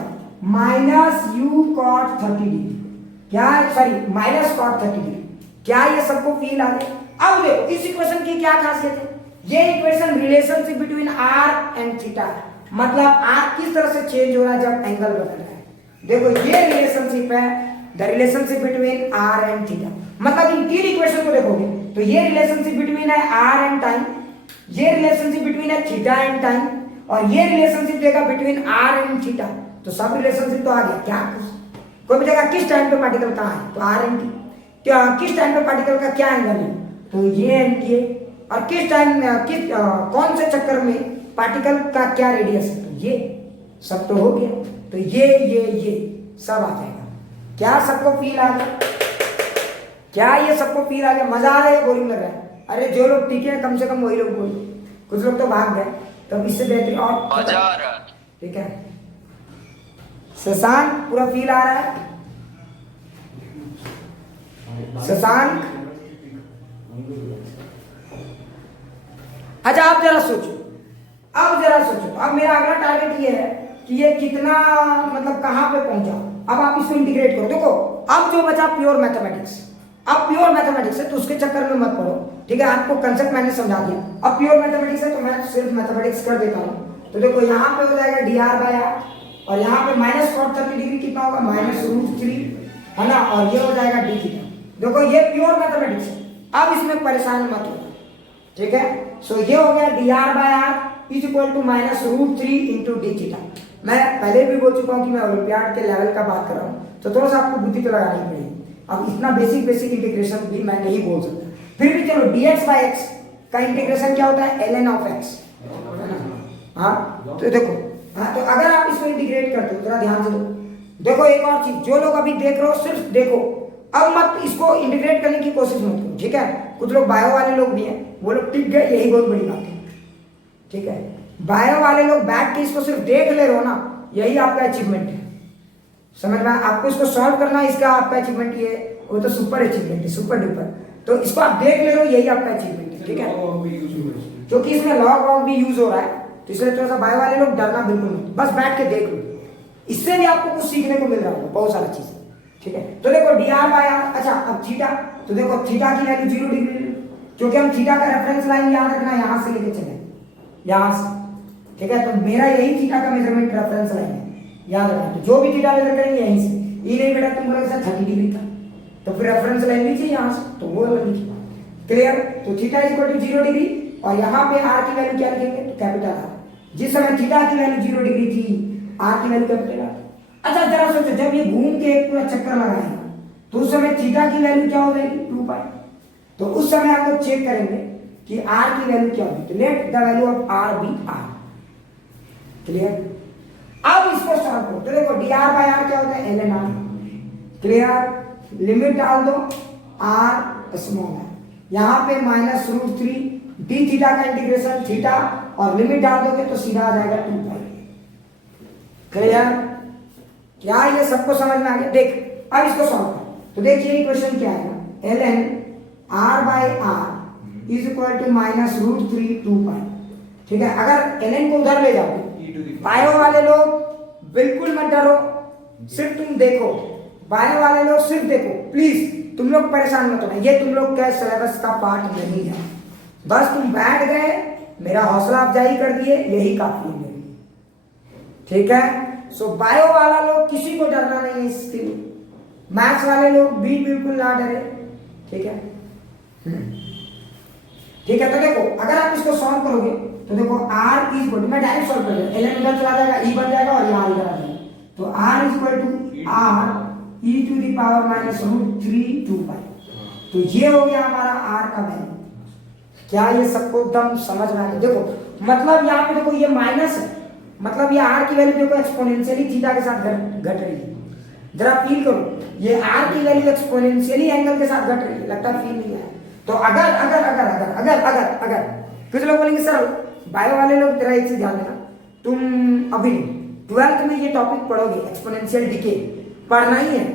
माइनस यू कॉट 30 डिग्री, क्या सॉरी माइनस कॉट 30 डिग्री। क्या ये सबको फील आ गया? अब देखो इस इक्वेशन की क्या खासियत है? ये equation relationship between r and theta, मतलब r किस तरह से चेंज हो रहा है जब एंगल बदल रहा है। देखो ये रिलेशनशिप है, the relationship between r and theta, मतलब इन तीन इक्वेशन को देखोगे तो ये रिलेशनशिप बिटवीन है r एंड टाइम, ये रिलेशनशिप बिटवीन है थीटा एंड टाइम, और ये रिलेशनशिप देगा बिटवीन r एंड थीटा। तो सब रिलेशनशिप तो आ गया। क्या कोई पूछेगा किस टाइम पे पार्टिकल कहाँ है? तो r एंड t। किस टाइम पे पार्टिकल का क्या एंगल है? तो ये एंड ये। और किस टाइम कौन से चक्कर में पार्टिकल का क्या रेडियस है? तो ये सब तो हो गया। तो ये सब आ जाएगा। क्या सबको फील आ गया? क्या ये सबको फील आ गया? मजा आ रहा है, बोरिंग लग रहा है? अरे जो लोग टिके हैं कम से कम वही लोग बोलो, कुछ लोग तो भाग गए, तो इससे बेहतर और मजा आ रहा है। ठीक है। शशांक पूरा फील आ रहा है? शशांक अच्छा आप जरा सोचो, अब मेरा अगला टारगेट ये है कि ये कितना मतलब कहां पे पहुंचा। अब आप इसको इंटीग्रेट करो। देखो अब जो बचा प्योर मैथमेटिक्स, अब प्योर मैथमेटिक्स है तो उसके चक्कर में मत पड़ो, ठीक है? आपको कंसेप्ट मैंने समझा दिया। अब प्योर मैथमेटिक्स है तो मैं सिर्फ मैथमेटिक्स कर देता हूं। तो देखो यहाँ पे हो जाएगा dr/r, और यहाँ पे माइनस कॉट 30 डिग्री कितना होगा? -√3, है ना? और ये हो जाएगा d थीटा। देखो ये प्योर मैथमेटिक्स है, अब इसमें परेशान मत हो, ठीक है? सो ये हो गया dr/r is equal to -√3 into d theta. मैं पहले भी बोल चुका हूं कि मैं ओलंपियाड के लेवल का बात कर रहा हूं, तो थोड़ा सा आपको बुद्धि तो लगानी पड़ेगी। अब इतना बेसिक इंटीग्रेशन भी मैं नहीं बोल सकता, फिर भी चलो dx/x का इंटीग्रेशन क्या होता है? ln of x, हाँ? तो देखो, हाँ, तो अगर आप इसको इंटीग्रेट करते हो जरा ध्यान से देखो एक और चीज, जो लोग अभी देख रहे हो सिर्फ देखो, अब मत इसको इंटीग्रेट करने की कोशिश मत करो, ठीक है? कुछ लोग बायो वाले लोग भी हैं, वो लोग टिक गए, यही बहुत बड़ी बात है, ठीक है? बायो वाले लोग बैठ के इसको सिर्फ देख ले रहे हो ना, यही आपका अचीवमेंट है, समझ में? आपको इसको सॉल्व करना, इसका आपका अचीवमेंट ये वो तो सुपर अचीवमेंट है, सुपर डुपर। तो इसको आप देख ले रहे हो, यही आपका अचीवमेंट है, ठीक है? क्योंकि इसमें लॉग वॉग भी यूज हो रहा है, तो इसलिए थोड़ा सा बायो वाले लोग डरना बिल्कुल नहीं, बस बैठ के देख लो, इससे भी आपको कुछ सीखने को मिल रहा होगा, बहुत सारा चीज, ठीक है? तो देखो dr/r, अच्छा अब थीटा, तो देखो थीटा की वैल्यू 0 डिग्री, क्योंकि हम थीटा का रेफरेंस लाइन याद रखना, यहां से लेके चले यहां से, ठीक है? तो मेरा यही थीटा का मेजरमेंट रेफरेंस लाइन है, याद रखना। तो जो भी थीटा मेजर करेंगे यहीं से, ये नहीं बेटा तुम बोलोगे सर 30 डिग्री था, तो फिर रेफरेंस लाइन लीजिए यहां से, तो वो लीजिए। क्लियर? तो theta is equal to 0 degree, और यहां पे r की वैल्यू क्या लिखेंगे? तो कैपिटल R। जिस समय थीटा की वैल्यू 0 डिग्री थी, r की वैल्यू कैपिटल R। अच्छा जरा सोचो, जब ये घूम के एक पूरा चक्कर लगाएगा तो उस समय थीटा की वैल्यू क्या हो जाएगी? 2 पाई। तो उस समय हम लोग चेक करेंगे कि r की वैल्यू क्या होगी। तो let the value of r be r। Clear? अब इसको सॉल्व करो, तो देखो dr/r क्या होता है? ln r। क्लियर? लिमिट डाल दो, r स्मॉल है, यहां पे -√3 डी थीटा का इंटीग्रेशन थीटा, और लिमिट डाल दोगे तो सीधा आ जाएगा 2 पाई। क्लियर? क्या ये सबको समझ में आ गया? देख अब इसको सॉल्व कर, तो देखिए इक्वेशन क्या है? ln r/r is equal to -√3 2 pi, ठीक है? अगर ln को उधर ले जाओगे बायो वाले लोग बिल्कुल मत डरो, सिर्फ तुम देखो, बायो वाले लोग सिर्फ देखो, प्लीज तुम लोग परेशान मत होना, ये तुम लोग का सिलेबस का पार्ट नहीं है, बस तुम बैठ गए, मेरा हौसला अफजाई कर दिए, यही काफी है मेरे लिए, ठीक है। सो बायो वाला लोग किसी को डरना नहीं है इसके लिए, मैथ्स वाले लोग भी बिल्कुल ना डरे, ठीक है। ठीक है, तो देखो अगर आप इसको सॉल्व करोगे तो देखो r इज इक्वल टू, मैं डायरेक्ट सॉल्व कर दूंगा, ln इधर चला जाएगा, e बन जाएगा और यहाँ इधर आ जाएगा, तो r is equal to r e to the power minus root 3 2 pi, तो ये हो गया हमारा r का वैल्यू। क्या ये सबको एकदम समझ में आ गया? देखो मतलब यहाँ पे देखो ये माइनस है, मतलब ये r की वैल्यू देखो एक्सपोनेंशियली थीटा के साथ घट रही है, जरा फील करो, ये r की वैल्यू एक्सपोनेंशियली एंगल के साथ घट रही है, लगता है फील नहीं है। तो अगर अगर अगर अगर अगर अगर अगर कुछ लोग बोलेंगे सर बायो वाले लोग तेरा एक चीज ध्यान देना, तुम अभी 12th में ये टॉपिक पढ़ोगे एक्सपोनेंशियल डिके, पढ़ना ही है,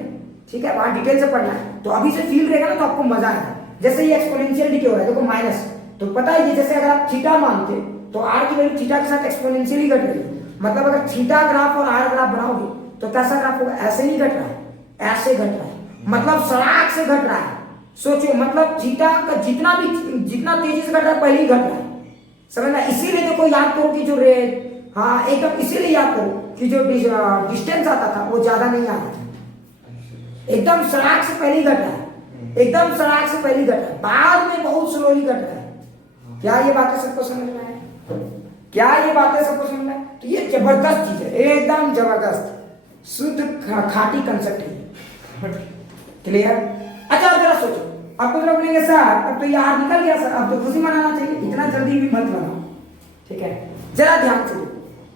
ठीक है, वहां डिटेल से पढ़ना है, तो अभी से फील रहेगा ना तो आपको मजा आएगा। जैसे ये एक्सपोनेंशियल डिके हो रहा है, देखो माइनस, तो पता है ये जैसे अगर आप थीटा मानते तो r की वैल्यू थीटा के साथ एक्सपोनेंशियली घट रही है, मतलब अगर थीटा ग्राफ और r ग्राफ बनाओगे तो कैसा ग्राफ होगा? ऐसे नहीं घट रहा है, ऐसे घट रहा है, मतलब सड़ाक से घट रहा है। सोचो मतलब थीटा का जितना तेजी से घट रहा है पहले ही घट रहा है, समझ में? इसीलिए देखो याद करो कि जो रेट, हाँ एकदम इसीलिए याद करो कि जो डिस्टेंस आता था वो ज्यादा नहीं आ रहा था, एकदम सड़ाक से पहले ही घट रहा है, एकदम सड़ाक से पहले ही घट रहा है, बाद में बहुत स्लोली घट रहा है। क्या ये बातें सबको समझ में आए? क्या ये बातें सबको समझ में आए? तो ये जबरदस्त चीज है, एकदम जबरदस्त शुद्ध खाटी कंसेप्ट है, क्लियर? अच्छा अब जरा सोचो, अब कुछ लोग बोलेंगे सर अब तो ये आर निकल गया सर, अब तो खुशी मनाना चाहिए, इतना जल्दी भी मत बनाओ, ठीक है। जरा ध्यान से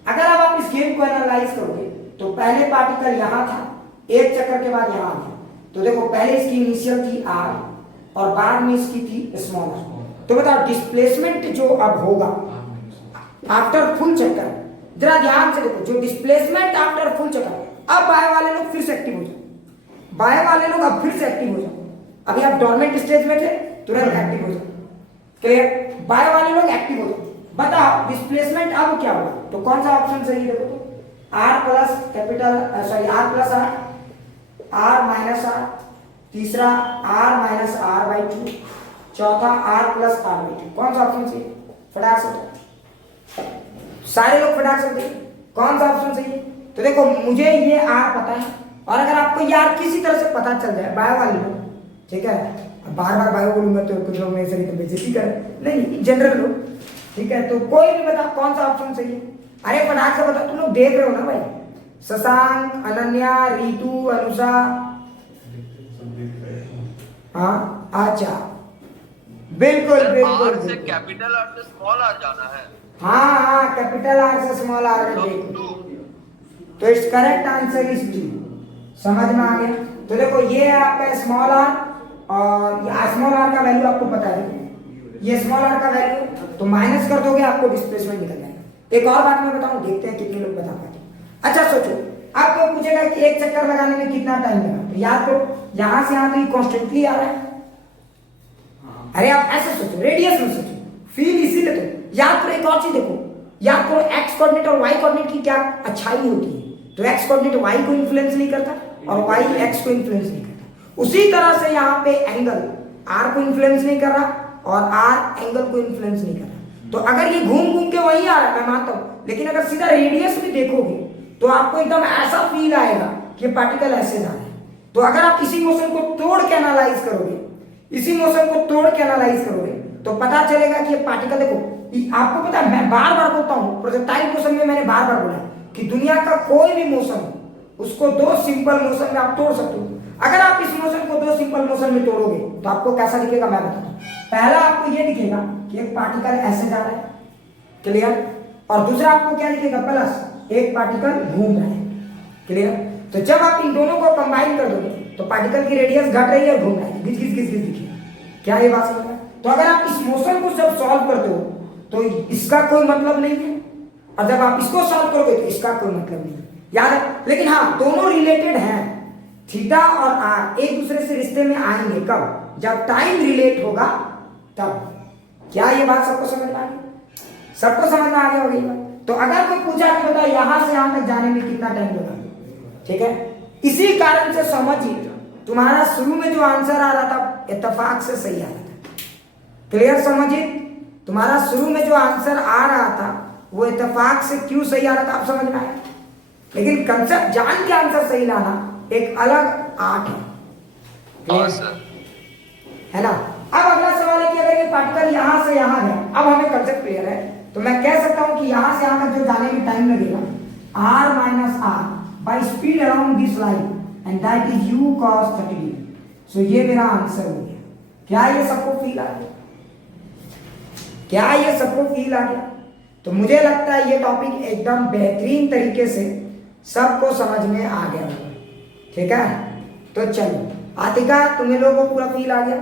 अगर अब आप इस गेम को एनालाइज करोगे तो पहले पार्टिकल यहाँ था, एक चक्कर के बाद यहाँ आ गया, तो देखो पहले इसकी इनिशियल थी आर और बाद में इसकी थी स्मॉल आर, तो बताओ डिस्प्लेसमेंट जो अब होगा आफ्टर फुल चक्कर, जरा ध्यान से देखो, जो डिस्प्लेसमेंट आफ्टर फुल चक्कर, अब बायो वाले लोग फिर से एक्टिव हो जाओ, बायो वाले लोग अब फिर से एक्टिव हो जाओ, अभी आप डोरमेंट स्टेज में थे तुरंत एक्टिव हो जाओ, क्लियर? बायो वाले लोग एक्टिव हो जाओ, बताओ डिस्प्लेसमेंट अब क्या होगा? तो कौन सा ऑप्शन सही है? देखो तो r plus capital sorry r plus r minus r, तीसरा r माइनस r बाई 2, चौथा r प्लस r बाई 2, कौन सा ऑप्शन सही? फटाक से सारे लोग फटाक से बताइए कौन सा ऑप्शन सही है? तो देखो मुझे ये r पता है, और अगर आपको ये r किसी तरह से पता चल जाए बायो वाले लोग, ठीक है, बार बार बायो बोलूंगा तो कुछ लोग मेरे से बेइज्जती कर, नहीं जनरल लोग, ठीक है, तो कोई भी बता कौन सा ऑप्शन सही है? अरे फटाक से बता, तुम लोग देख रहे हो ना भाई, शशांक, अनन्या, रीतू, अनुषा, हाँ अच्छा बिल्कुल बिल्कुल से कैपिटल आर से स्मॉल आर जाना है, हाँ हाँ कैपिटल आर से स्मॉल आर में देखो, तो it's correct answer is D, समझ में आ गया? तो देखो ये है आपका स्मॉल आर, और स्मॉल आर का वैल्यू आपको पता है, ये स्मॉल आर का वैल्यू, तो माइनस कर दोगे आपको डिस्प्लेसमेंट निकल जाएगा। एक और बात मैं बताऊं, देखते हैं कितने लोग बता पाते। अच्छा सोचो, आपको पूछेगा कि एक चक्कर लगाने में कितना टाइम लगा, तो याद करो यहां से यहां तो ये कॉन्स्टेंटली आ रहा है, अरे आप ऐसे सोचो, रेडियस में सोचो, फील इसीलिए, तो याद करो एक और चीज देखो, याद करो एक्स कोऑर्डिनेट और वाई कोऑर्डिनेट की क्या अच्छाई होती है, तो एक्स कोऑर्डिनेट वाई को इन्फ्लुएंस नहीं करता और वाई एक्स को इन्फ्लुएंस नहीं करता, उसी तरह से यहाँ पे एंगल आर को इन्फ्लुएंस नहीं कर रहा और आर एंगल को इन्फ्लुएंस नहीं कर रहा। तो अगर ये घूम घूम के वही आ रहा है मैं मानता हूँ, लेकिन अगर सीधा रेडियस भी देखोगे तो आपको एकदम ऐसा फील आएगा कि पार्टिकल ऐसे जा रहा है। तो अगर आप इसी मोशन को तोड़ के एनालाइज करोगे, इसी मोशन को तोड़ के एनालाइज करोगे तो पता चलेगा कि ये पार्टिकल, देखो आपको पता है मैं बार बार बोलता हूँ प्रोजेक्टाइल मोशन में, मैंने बार बार बोला कि दुनिया का कोई भी मोशन हो उसको दो सिंपल मोशन में आप तोड़ सकते हो। अगर आप इस मोशन को दो सिंपल मोशन में तोड़ोगे तो आपको कैसा दिखेगा मैं बताता हूँ। पहला आपको ये दिखेगा कि एक पार्टिकल ऐसे जा रहा है, क्लियर, और दूसरा आपको क्या दिखेगा, प्लस एक पार्टिकल घूम रहा है, क्लियर। तो जब आप इन दोनों को कंबाइन कर दोगे तो पार्टिकल की रेडियस घट रही है और घूम रहा है, घिस घिस घिस घिस दिखेगा। क्या ये बात समझ में? तो अगर आप इस मोशन को जब सॉल्व करते हो तो इसका कोई मतलब नहीं है, और जब आप इसको सॉल्व करोगे तो इसका कोई मतलब नहीं है, याद है। लेकिन हाँ दोनों रिलेटेड हैं, थीटा और आर एक दूसरे से रिश्ते में आएंगे कब, जब टाइम रिलेट होगा तब। क्या ये बात सबको समझ में आ गई? सबको समझ में आ गया होगा ये बात? तो अगर कोई पूछा कि बता यहां से यहां तक जाने में कितना टाइम लगा, ठीक है, इसी कारण से समझिए तुम्हारा शुरू में जो आंसर आ रहा था इत्तेफाक से सही आ रहा था। क्लियर? समझिए तुम्हारा शुरू में जो आंसर आ रहा था वो इत्तेफाक से क्यों सही आ रहा था, आप समझ में आया। लेकिन कंसेप्ट जान के आंसर सही लाना एक अलग आर्ट है। हाँ सर। है ना। अब अगला सवाल है कि अगर ये पार्टिकल यहां से यहां गया, अब हमें कंसेप्ट क्लियर है, तो मैं कह सकता हूं कि यहां से यहां तक जो जाने में टाइम लगेगा r minus R by speed around this line and that is u cos 30 degree. So ये मेरा आंसर हो गया। क्या ये सबको फील आ गया? क्या ये सबको फील आ गया? तो मुझे लगता है ये टॉपिक एकदम बेहतरीन तरीके से सबको समझ में आ गया होगा। ठीक है, तो चलो आतिका तुम्हें लोगों को पूरा फील आ गया?